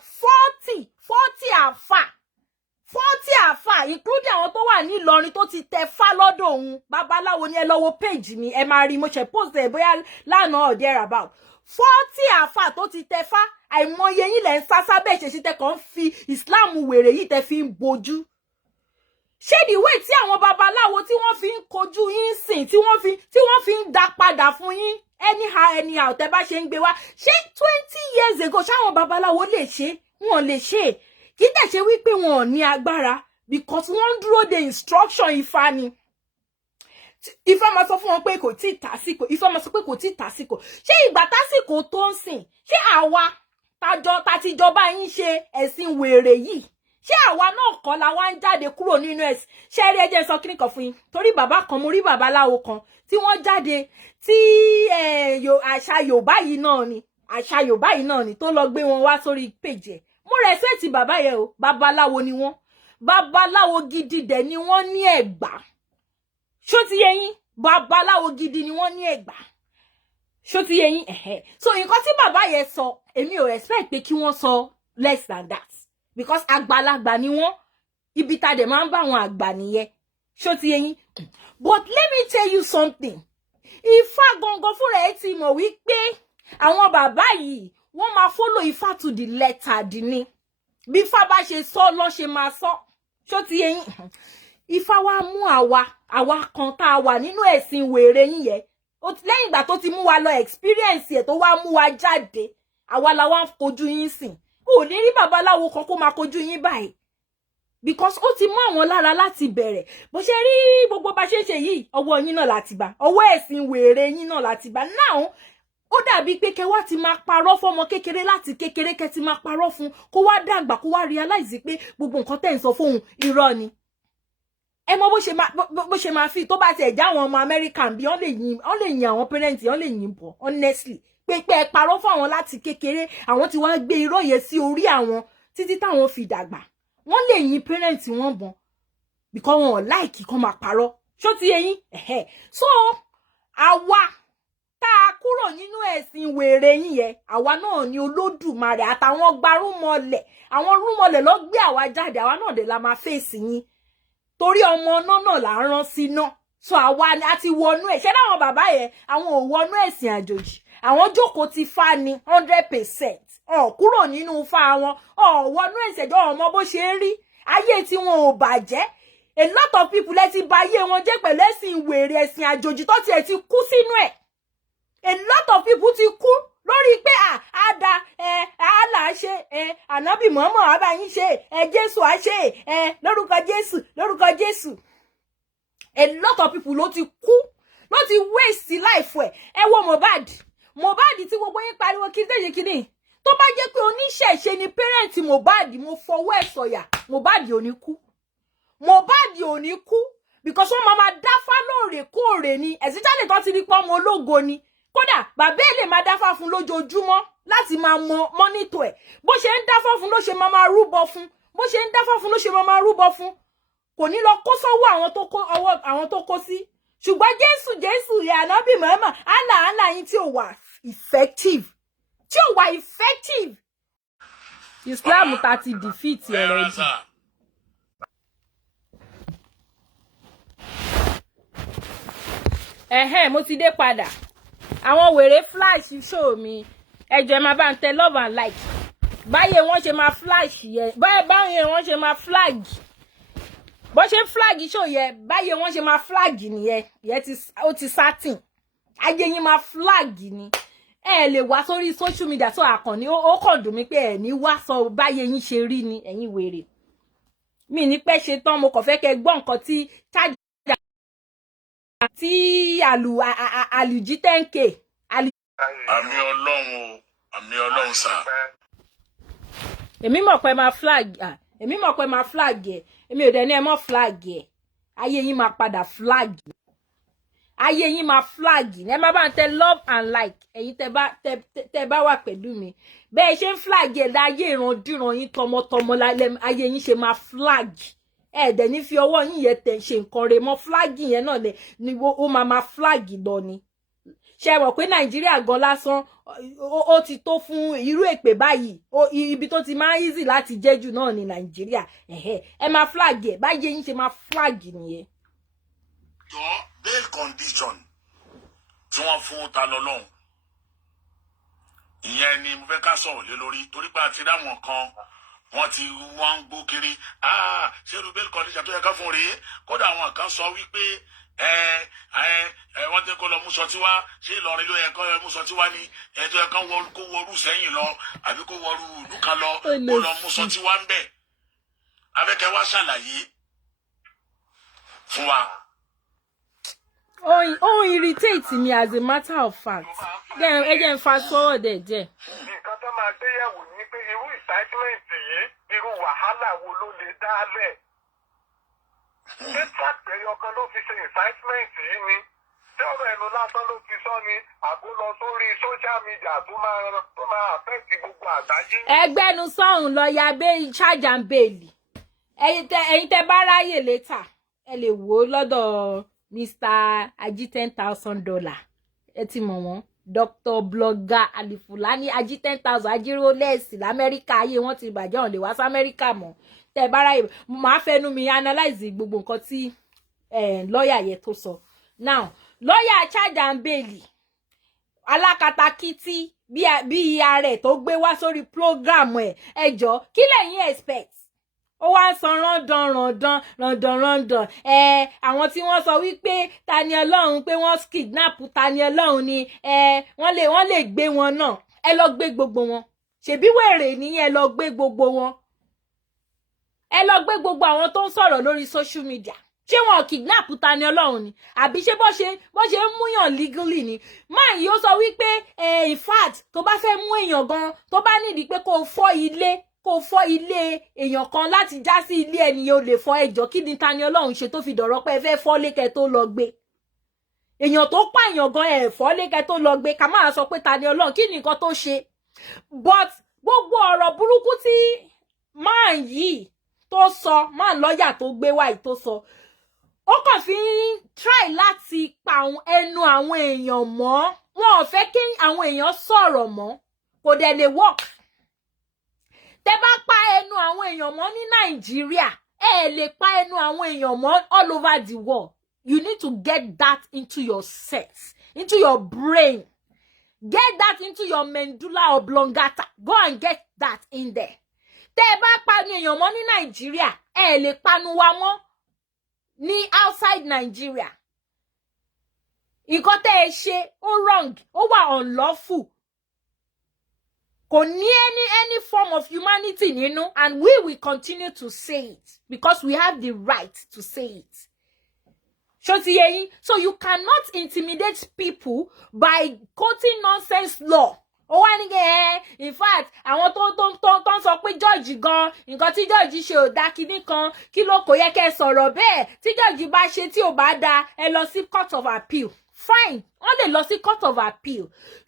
40 àfà including àwọn tó wà ní Ìlọrin tó ti tẹ fá lọ́dọ̀ òun babaláwo ní ẹ lọ wo péjì mi ẹ máa rí mo ṣe post ẹ bóyá lánàá or there about 40 àfà tó ti tẹ fá àìmọye yín lẹ́ ń sásá bẹ́ẹ̀ ṣe tẹ́ kàn ń fi Islam wèrè yìí tẹ́ fi ń bojú ṣé the way tí àwọn babaláwo tí wọ́n fi ń kojú yín sìn tí wọ́n fi ń dá padà fún yín anyhow tẹ́ bá ṣe ń gbé wá ṣé 20 years ago ṣáwọn babaláwo lè ṣe wọn lè ṣe kì í dẹ̀ ṣe wípé wọn ò ní agbára because wọ́n dúró de instruction Ifá ni Ifá máa sọ fún wọn pé kò tí ì tásìkò Ifá máa sọ pé kò tí ì tásìkò ṣé ìgbà tásìkò tó ń sìn ṣé àwa tàtijọba yín ṣe ẹ̀sìn wèrè yìí ṣé àwa náà kọ́ la wá ń jáde kúrò nínú ẹ̀sìn ṣé rí ẹjẹ́ sọ kíní kan fún yín torí bàbá kan mo rí babaláwo kan tí wọ́n jáde tí àṣà Yorùbá yìí náà ni tó lọ gbé wọn wá sórí péjì ẹ̀ mo respect bàbá yẹn o babaláwo ni wọ́n babaláwo gidi dẹ̀ ni wọ́n ní Ẹ̀gbá. Ṣó ti yé yín? Babaláwo gidi ni wọ́n ní Ẹ̀gbá. Ṣó ti yé yín? So nǹkan tí bàbá yẹn sọ, èmi ò expect pé kí wọ́n sọ less than that, because àgbàlagbà ni wọ́n. Ibi tá dẹ̀ máa ń bá àwọn àgbà nìyẹn. Ṣó ti yé yín? But let me tell you something. Ifá gangan fúnra ẹ̀ ti mọ̀ wípé àwọn bàbá yìí wọ́n máa follow Ifá to the letter dì ní. Bí Ifá bá ṣe sọ lọ́ ṣe máa sọ. Ṣó ti yé yín? Ifá wá mú àwa kan tá a wà nínú ẹ̀sìn wèrè yín yẹn. Lẹ́yìn ìgbà tó ti mú wa lọ experience ẹ̀ tó wá mú wa jáde, àwa la wá ń kojú yín sìn. Ò ní rí babaláwo kan kó máa kojú yín báyìí. Because ó ti mú àwọn lára láti bẹ̀rẹ̀. Bó ṣe rí gbogbo bá ṣe yìí, ọwọ́ yín náà láti bá. Ọwọ́ ẹ̀sìn wèrè yín náà láti bá. Now, ó dàbí pé kẹ́ wá ti máa parọ́ fọ́mọ kékeré láti kékeré kẹ́ ti máa parọ́ fún kó wá dàgbà kó wá realize pé gbogbo nǹkan tẹ́ ń sọ fóun irọ́ ni. Ẹ mọ̀ bó ṣe máa fi tó bá ti ẹ̀já àwọn ọmọ American bí wọ́n lè yin àwọn parents, wọ́n lè yin bọ̀ honestly. Pé ẹ parọ́ fún àwọn láti kékeré, àwọn ti wá gbé irọ́ yẹn sí orí àwọn títí táwọn fi dàgbà. Wọ́n lè yin parents wọn bọ̀ because wọn like kó máa parọ́. Ṣó ti yé yín? So àwa tá a kúrò nínú ẹ̀sìn wèrè yín yẹn, àwa náà ni Olódùmarè àtàwọn gbarúmọlẹ̀, àwọn rúmọlẹ̀ ló gbé àwa jáde, àwa náà dé la máa fèsì yín. Torí ọmọ náà là ń rán sí náà. So àwa àti wọnú ẹ̀. Ṣé láwọn bàbá yẹn, àwọn ò wọnú ẹ̀sìn àjòjì. Àwọn jókòó ti Fá ni 100%. Kúrò nínú Fá wọn. Wọnú ẹ̀sìn àjòjì ọmọ bó ṣe ń rí. Ayé tí wọn ò bàjẹ́. A lot of people lẹ ti bà ayé wọn jẹ́ pẹ̀lú ẹ̀sìn wèrè, ẹ̀sìn àjòjì tó tiẹ̀ ti kú sínú ẹ̀. A lot of people ti kú lórí pé àdá àlà ṣe ànábì mọ́mọ́ àbáyín ṣe Jésù á ṣe lórúkọ Jésù. A lot of people ló ti kú, ló ti waste life ẹ wo Mohbad tí gbogbo yín pariwo kíni tó bá jẹ́ pé oníṣẹ̀ṣe ni parent Mohbad, mo fọwọ́ ẹ̀ sọ̀yà Mohbad ò ní kú because wọ́n máa dáfá lóòrèkóòrè ni especially tó ti rí pé ọmọ ológo ni. Kódà bàbá lè máa dáfá fún lójoojúmọ́ láti máa monitor ẹ̀. Bó ṣe ń dáfá fún ló ṣe máa rúbọ fún. Bó ṣe ń dáfá fún ló ṣe máa rúbọ fún. Kò ní lọ kó sọ́wọ́ àwọn tó kó sí. Ṣùgbọ́n Jésù ànábì mọ́mọ́ àlà yín tí ò wà effective. Islam ta ti defeat already. Mo ti dé padà. Àwọn wèrè flash show mi. Ẹ jọ̀ọ́ má bá ń tẹ love and like. Báyé wọ́n ṣe máa flash yẹn. Báyé wọ́n ṣe máa flag. Bó ṣe flag show yẹn, báyé wọ́n ṣe máa flag nìyẹn. Ó ti certain. Ayé yín máa flag ni. Ẹ lè wá sórí social media so àkànní ó kàn dùn mí pé ẹ ní wá sọ báyé yín ṣe rí ni ẹ̀yin wèrè. Mi ní pẹ́ ṣe tán mo kàn fẹ́ kẹ́ gbọ́ nǹkan tí àlùjí 10K. Àmì Ọlọ́run sà. Èmi mọ̀ pé máa flag ẹ̀. Èmi ò dẹ̀ ní ẹ mọ́ flag ẹ̀. Ayé yín máa padà flag. Ayé yín máa flag. Ẹ má bá ń tẹ love and like. Ẹ̀yin tẹ́ bá wà pẹ̀lú mi. Bẹ́ẹ̀ ṣe ń flag ẹ̀ láyé ìrandíran yín tọmọtọmọ lálẹ́ ayé yín ṣe máa flag. Ẹ dẹ̀ ní fi ọwọ́ yín yẹn tẹ̀ ṣe nǹkan rẹ̀ mọ́ flag yẹn náà ni ó máa flag lọ ni. Ṣé mọ̀ pé Nàìjíríà gan lásán ó ti tó fún irú èpè báyìí. Ibi tó ti máa easy láti jẹ́jù náà ní Nàìjíríà. Ẹ máa flag ẹ̀ báyé yín ṣe máa flag nìyẹn. Your bail condition tí wọ́n fún ta lọ́lọ́run. Ìyẹn ni mo fẹ́ ká sọ̀rọ̀ lé lórí torí pé a ti dáwọn kan wọ́n ti wọ́n ń gbó kiri. Ṣé irú bail condition tó yẹ ká fún rèé? Kódà àwọn kan sọ wípé wọ́n tẹ́ kó lọ mú sọtí wá. Ṣé Ìlọrin ló yẹ kó lọ mú sọtí wá ní ẹjọ́ yẹ kó wọrú sẹ́yìn lọ àbí kó wọrú ìlú kan lọ kó lọ mú sọtí wá ń bẹ̀. Abẹ́kẹ́ wá ṣàlàyé fún wa. Oh, irritate me as a matter of fact. Then again, fast forward there. Nǹkan tó máa gbé yẹ̀wò ni pé irú incitement yìí, irú wàhálà wo ló lè dálẹ̀. Ṣé tàgbẹ̀ ọkàn ló fi ṣe incitement yìí ni? Ṣé ọ̀rọ̀ ẹnu lásán ló fi sọ ni? Àbó lọ sórí social media tó máa affect gbogbo àgbáyé. Ẹgbẹ́nu sọ̀hún lọ ya charge and bail. ẹ̀yin tẹ́ bá ráyè later ẹ lè wò lọ́dọ̀ Mr. Aji $10,000 ẹ ti mọ̀ wọ́n Dr. Blogger Alfulaniy Aji 10,000 ajiro less l'Amẹ́ríkà ayé wọ́n ti bàjẹ́ on lè wá sí Amẹ́ríkà mọ́ tẹ́ bá ráyè máa fẹnu mi analyze gbogbo nǹkan tí lawyer yẹn tó sọ now lawyer charge and bail alákatakítí bí ìyá rẹ̀ tó gbé wá sórí program ẹjọ́ kí lẹ̀yin expect ó wá san rándan àwọn tí wọ́n sọ wípé Tani Olohun pé wọ́n kidnap Tani Olohun ni wọ́n lè gbé wọn náà ẹ lọ gbé gbogbo wọn ṣebí wèrè ní ẹ lọ gbé gbogbo wọn ẹ lọ gbé gbogbo àwọn tó ń sọ̀rọ̀ lórí social media ṣé wọn kidnap Tani Olohun ni àbí ṣé bó ṣe ń múyàn legally ni máa yìí ó sọ wípé in fact tó bá fẹ́ mú èèyàn gan tó bá nídìí pé kó fọ́ ilé èèyàn kan láti já sí ilé ẹnìyàn ò lè fọ́ ẹjọ́ kí ni Tani Olohun ṣe tó fi dọ̀rọ̀ pé ẹ fẹ́ fọ́ lékẹ́ tó lọ gbé èèyàn tó pààyàn gan ẹ fọ́ lékẹ́ tó lọ gbé ká máa sọ pé Tani Olohun kí ni nǹkan tó ṣe but gbogbo ọ̀rọ̀ burúkú tí máa yìí tó sọ máa lọ́yà tó gbé wáyé tó sọ ó kàn fi ń try láti pa ẹnu àwọn èèyàn mọ́ wọn ò fẹ́ kí àwọn èèyàn sọ̀rọ̀ mọ́ kò dẹ̀ lè work tẹ́ bá pa ẹnu àwọn èèyàn mọ́ ní Nàìjíríà ẹ lè pa ẹnu àwọn èèyàn mọ́ all over the world you need to get that into your sense into your brain get that into your medulla oblongata go and get that in there tẹ́ bá pa ẹnu èèyàn mọ́ ní Nàìjíríà ẹ lè panu wa mọ́ ní outside Nigeria nǹkan tẹ́ ẹ ṣe ó wrong ó wà unlawful kò ní any form of humanity nínú and we will continue to say it because we have the right to say it ṣó ti yé yín so you cannot intimidate people by quoting nonsense law ó wá ní in fact àwọn tó ń sọ pé George gan nǹkan tí George ṣe ò dá kinní kan kí ló kò yẹ kẹ́ sọ̀rọ̀ bẹ́ẹ̀ tí George bá ṣe tí ò bá dá ẹ lọ sí court of appeal fine wọ́n lè lọ sí court of appeal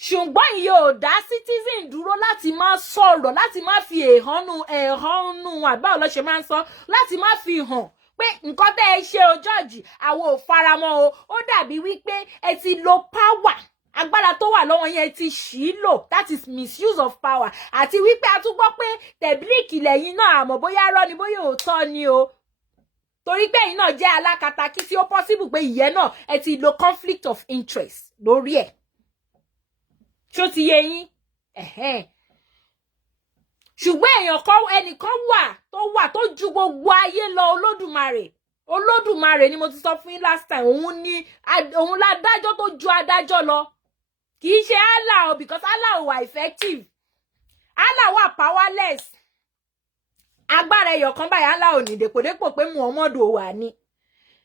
ṣùgbọ́n ìyẹn ò dá citizen dúró láti máa sọ̀rọ̀ láti máa fi ẹ̀hónú àbá ọlọ́ṣẹ́ máa ń sọ láti máa fi hàn pé nǹkan tẹ́ ẹ ṣe o George àwọn ò faramọ́ o ó dàbí wípé ẹ ti lo power agbára tó wà lọ́wọ́ yẹn ti ṣì lò that is misuse of power àti wípé a tún gbọ́ pé tẹ̀blíkì lẹ́yìn náà àmọ́ bóyá rọ́ ni bóyá òótọ́ ni o torí pé ẹ̀yin náà jẹ́ alákatakí tí ó possible pé ìyẹn náà ẹ ti lo conflict of interest lórí ẹ̀ ṣó ti yé yín ṣùgbọ́n ẹnìkan wà tó ju gbogbo ayé lọ Olódùmarè ni mo ti sọ fún yín last time òun ládájọ́ tó ju adájọ́ lọ kì í ṣe Allah o because Allah ò wà effective Allah wà powerless agbára ẹyọ kan báyìí Allah ò ní dépòdépò pé Muhammadu ò wà ní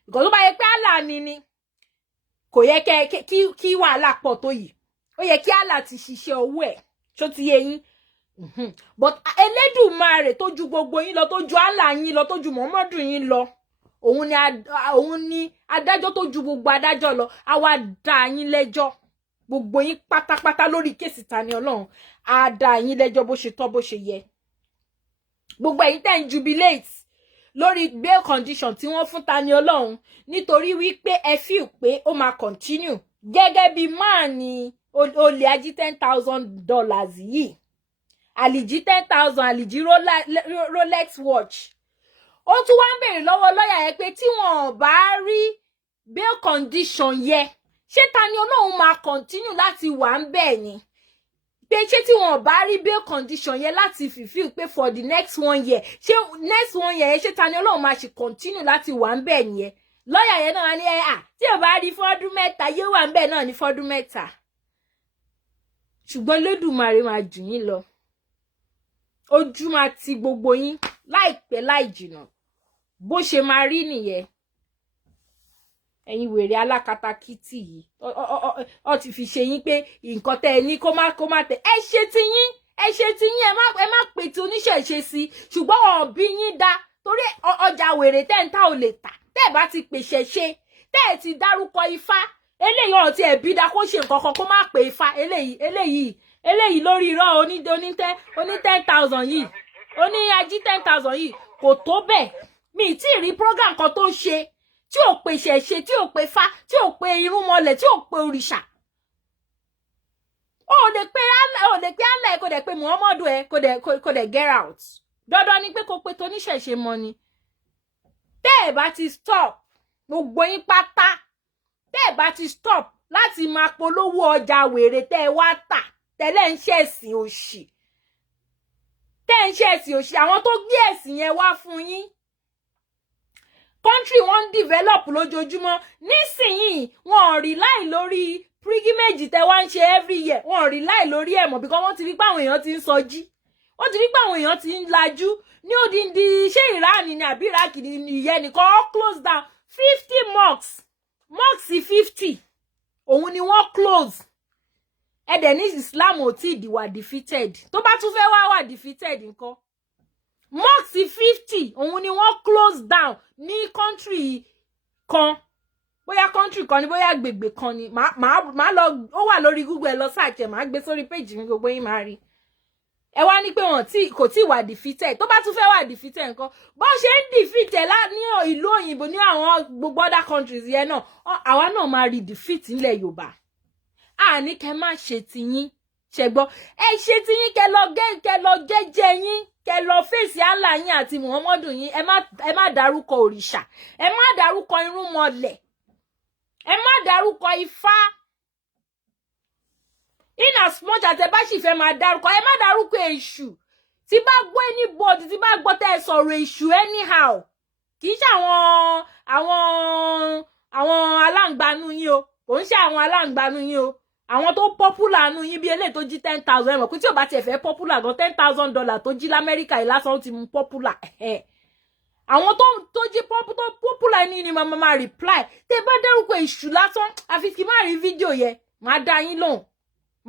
ìkọ́ tó bá yẹ pé Allah ni kò yẹ kí wàhálà pọ̀ tó yìí ó yẹ kí Allah ti ṣiṣẹ́ owó ẹ̀ ṣó ti yé yín but Elédùmarè tó ju gbogbo yín lọ tó ju Allah yín lọ tó ju Muhammadu yín lọ òun ni adájọ́ tó ju gbogbo adájọ́ lọ a wá dá yín lẹ́jọ́ gbogbo yín pátápátá lórí kéèsì Tani Olohun a dá yín lẹ́jọ́ bó ṣe tọ́ bó ṣe yẹ gbogbo ẹ̀yin tẹ́ ń jubilate lórí bail condition tí wọ́n fún Tani Olohun nítorí wípé ẹ feel pé ó máa continue gẹ́gẹ́ bí máà ní Ole Agbe $10,000 yìí àlìjí 10,000 àlìjí Rolex watch ó tún wá ń bèrè lọ́wọ́ lọ́yà yẹn pé tí wọ́n bá rí bail condition yẹ ṣé Tani Olohun máa continue láti wà ń bẹ̀ ni pé ṣé tí wọ́n bá rí bail condition yẹ láti fulfill pé for the next 1 year ṣé next 1 year ṣé Tani Olohun máa ṣe continue láti wà ń bẹ̀ nìyẹn lọ́yà yẹn náà ní tí ò bá rí fọ́dún mẹ́ta yóò wà ń bẹ̀ náà ní fọ́dún mẹ́ta ṣùgbọ́n Olódùmarè máa jù yín lọ ojú máa ti gbogbo yín láìpẹ́ láì jìnnà bó ṣe máa rí nìyẹn ẹ̀yin wèrè alákatakítí yìí ó ti fi ṣe yín pé nǹkan tẹ́ ẹ ní kó má tẹ ẹ ṣe ti yín ẹ má pè tí oníṣẹ̀ṣe sí ṣùgbọ́n wọn bí yín dá torí ọjà wèrè tẹ́ ń ta ò lè tà tẹ́ ẹ bá ti pèsè ṣe tẹ́ ẹ ti dárúkọ Ifá eléyìí ọ̀hún tí ẹ bí dá kó ṣe nǹkan kan kó má pè Ifá eléyìí lórí irọ́ oní 10,000 yìí oní Ají 10,000 yìí kò tó bẹ́ẹ̀ mi tí rí program kan tó ṣe tí ò pe ṣẹ̀ṣe tí ò pe fá tí ò pe irúnmọlẹ̀ tí ò pe òrìṣà ó lè pe Allah kò dẹ̀ pe Muhammadu kò dẹ̀ get out dandan ni pé kò pe toníṣẹ̀ṣe mọ́ ni tẹ́ ẹ̀ bá ti stop gbogbo yín pátá tẹ́ ẹ̀ bá ti stop láti máa polówó ọjà wèrè tẹ́ ẹ wá tà tẹ́lẹ̀ ń ṣẹ̀sìn òṣì àwọn tó gbé ẹ̀sìn yẹn wá fún yín country wọ́n develop lójoojúmọ́ nísìnyìí wọ́n rely lórí pilgrimage tẹ́ wá ń ṣe every year wọ́n rely lórí ẹ̀ mọ́ because wọ́n ti rí pé àwọn èèyàn ti ń sọjí wọ́n ti rí pé àwọn èèyàn ti ń lajú ní odindi ṣé Iran ni àbí Iraq ni ìyẹn nìkan all close down 50 mosques 50 òun ni wọ́n close ẹ̀dẹ̀ ní Islam ò tí wà defeated tó bá tún fẹ́ wà defeated nǹkan mosques 50 òun ni wọ́n close down ní country kan bóyá country kan ni bóyá gbègbè kan ni màá lọ ó wà lórí Google ẹ lọ search ẹ màá gbé sórí page mi gbogbo yín máa rí ẹ wá ní pé kò tí wà defeated tó bá tún fẹ́ wà defeated nǹkan bó ṣe ń defeated ní ìlú òyìnbó ní àwọn gbogbo other countries yẹn náà àwa náà máa rí defeat nílẹ̀ Yorùbá ní kẹ́ má ṣe tiyín ṣẹgbọ́ ẹ ṣe tiyín kẹ́ lọ jẹ́jẹ́ yín kẹ́ lọ fèsì Allah yín àti Muhammadu yín ẹ má dárúkọ òrìṣà ẹ má dárúkọ irúnmọlẹ̀ ẹ má dárúkọ ifá in as much as ẹ bá sì fẹ́ máa dárúkọ ẹ má dárúkọ èṣù tí bá gbọ́ anybody tí bá gbọ́ tẹ́ ẹ sọ̀rọ̀ èṣù anyhow kì í ṣe àwọn aláǹgbanú yín o kò ń ṣe àwọn aláǹgbanú yín o àwọn tó popular nú yín bí eléyìí tó jí 10,000 ẹ mọ̀ pé tí ò bá tiẹ̀ fẹ́ popular gan $10,000 tó jí l'Amẹ́ríkà yìí lásán ó ti mú popular àwọn tó jí popular ní máa reply tẹ́ bá dárúkọ èṣù lásán àfi kí má rí fídíò yẹn máa dá yín lóhùn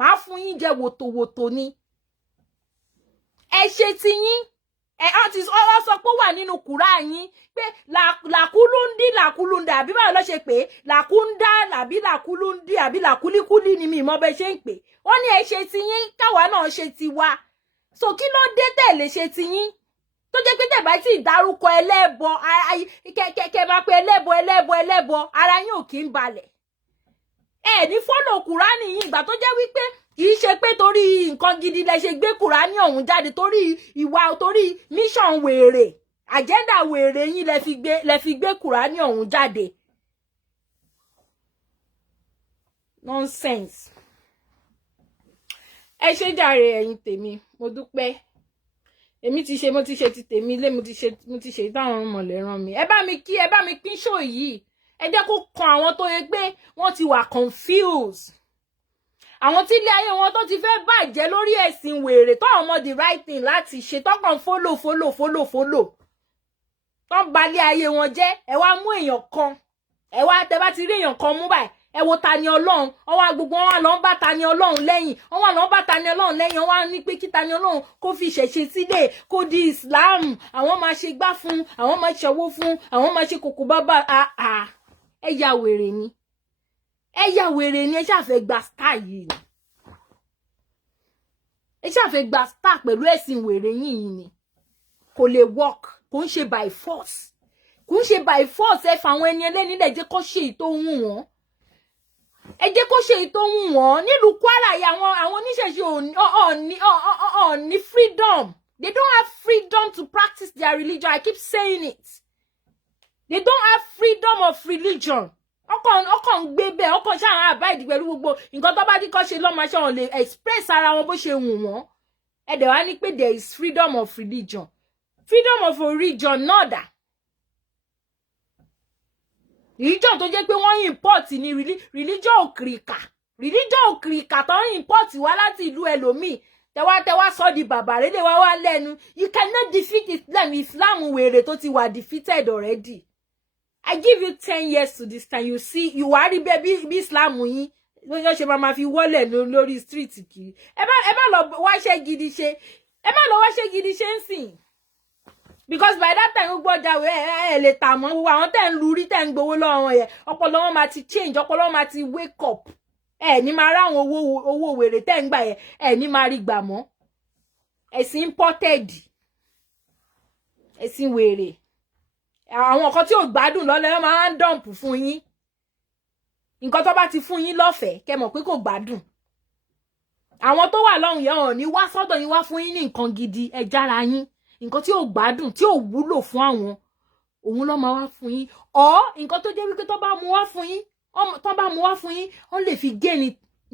máa fún yín jẹ wòtòwòtò ni ẹ ṣe ti yín ti ọ̀rọ̀ sọ pé wà nínú kùrá yín pé làkúlúndì àbí báwo ló ṣe pé làkúndá àbí làkúlúndì àbí làkúlíkúlí ni mi mọ̀ bẹ́ ṣe ń pè wọ́n ní ẹ ṣe ti yín káwa náà ṣe ti wa so kí ló dé tẹ̀lé ṣe ti yín tó jẹ́ pé tẹ̀bá tí ìdárúkọ ẹlẹ́bọ kẹ̀kẹ́ máa pe ẹlẹ́bọ ara yín ò kí ń balẹ̀ ẹ ní fọ́lọ̀ kùránì yín ìgbà tó jẹ́ wípé kì í ṣe pé torí nǹkan gidi lẹ ṣe gbé kùránì ọ̀hún jáde torí mission wèrè agenda wèrè yín lẹ fi gbé kùránì ọ̀hún jáde nonsense ẹ ṣe jàre ẹ̀yin tèmi mo dúpẹ́ èmi ti ṣe mo ti ṣe ti tèmi ilé mo ti ṣe táwọn mọ̀lẹ́ ràn mí ẹ bá mi pín show yìí ẹ jẹ́ kó kan àwọn tó yẹ pé wọ́n ti wà confused àwọn tí ilé ayé wọn tó ti fẹ́ bàjẹ́ lórí ẹ̀sìn wèrè tó àwọn ọmọ the right thing láti ṣe tọ́kàn follow tó ń balẹ̀ ayé wọn jẹ́ ẹ wá mú èèyàn kan ẹ wá tẹ bá ti rí èèyàn kan mú báyìí ẹ wo ta ni Ọlọ́run ọwọ́ gbogbo wọn lọ ń bá ta ni Ọlọ́run lẹ́yìn wọ́n ní pé kí ta ni Ọlọ́run kó fi ìṣẹ̀ṣe sílẹ̀ kó di Islam àwọn máa ṣe gbá fún àwọn máa ṣọwọ́ fún àwọn máa ṣe kòkò bàbá ẹ ya wèrè ni ẹ ṣàfẹ́ gba star yìí ni ẹ ṣàfẹ́ gba star pẹ̀lú ẹ̀sìn wèrè yìí ni kò lè work kò ń ṣe by force ẹ fà àwọn ẹni ẹlẹ́ni lẹ̀ jẹ́ kó ṣe èyí tó wù wọ́n ẹ jẹ́ kó ṣe èyí tó wù wọ́n nílùú Kwara yìí àwọn oníṣẹ̀ṣe ò ní freedom they don't have freedom to practice their religion I keep saying it they don't have freedom of religion ọkàn gbé bẹ́ẹ̀ ọkàn ṣáà àbáìdì pẹ̀lú gbogbo nǹkan tó bá dí kọ́ ṣe lọ́mọ ṣe wọn lè express ara wọn bó ṣe wù wọ́n ẹ̀dẹ̀ wá ní pé there is freedom of religion náà dà religion tó jẹ́ pé wọ́n import ní religion òkìrìkà tó ń import wá láti ìlú ẹlòmíì tẹwà sọ di bàbá rẹ̀ lè wá lẹ́nu you cannot defeat Islam wèrè tó ti wà defeated already. I give you 10 years to this time. You see, you wá rí bí Islam yín ló ṣe máa fi wọlé lórí street kiri. Ẹ má lọ wáṣẹ́ gidi ṣe ń sìn. Because by that time gbogbo ọjà ẹ lè tà mọ́ gbogbo àwọn tẹ́ ń lurí tẹ́ ń gbowó lọ́wọ́ yẹn ọpọlọ wọn máa ti change ọpọlọ wọn máa ti wake up. Ẹ ní máa ráwọn owó wèrè tẹ́ ń gbà yẹn ẹ ní máa rí gbà mọ́. Ẹ̀sìn imported. Ẹ̀sìn wèrè. àwọn kan tí ò gbádùn lọ́lẹ́ máa ń dọ̀mpù fún yín nǹkan tó bá ti fún yín lọ́fẹ̀ẹ́ kẹ́ mọ̀ pé kò gbádùn àwọn tó wà lọ́hùn yẹn ò ní wá sọ́dọ̀ yín wá fún yín ní nǹkan gidi ẹ jára yín nǹkan tí ò gbádùn tí ò wúlò fún àwọn òun ló máa wá fún yín nǹkan tó jẹ́ wípé tó bá mú wá fún yín wọ́n lè fi gain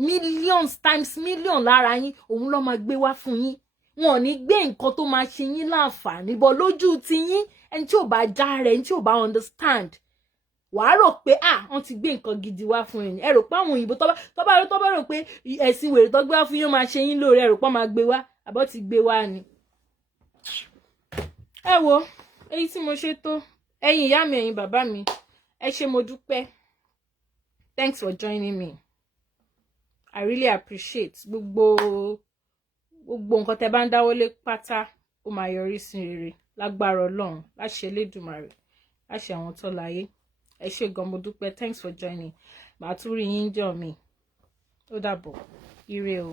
millions times million lára yín òun ló máa gbé wá fún yín wọn ò ní gbé nǹkan tó máa ṣe yín láǹfààní bọ́ lójú ti yín ẹni tí ò bá já rẹ̀ ẹni tí ò bá understand wàá rò pé wọ́n ti gbé nǹkan gidi wá fún yín ẹ rò pé àwọn òyìnbó tó bá rò pé ẹ̀sìn wèrè tó gbé wá fún yín máa ṣe yín lóore ẹ rò pé máa gbé wá àbọ̀ ti gbé wá ni. ẹ wo èyí tí mo ṣe tó ẹ̀yin ìyá mi ẹ̀yin bàbá mi ẹ ṣé mo dúpẹ́ thanks for joining me I really appreciate gbogbo nǹkan tẹ́ bá ń dáwọ́lé pátá ó máa yọrí sí rere lágbára Ọlọ́run láṣẹ Elédùmarè láṣẹ àwọn tó láyé ẹ ṣé gan mo dúpẹ́ thanks for joining màá tún rí yín jọ́ mi ó dàbọ̀ ire o.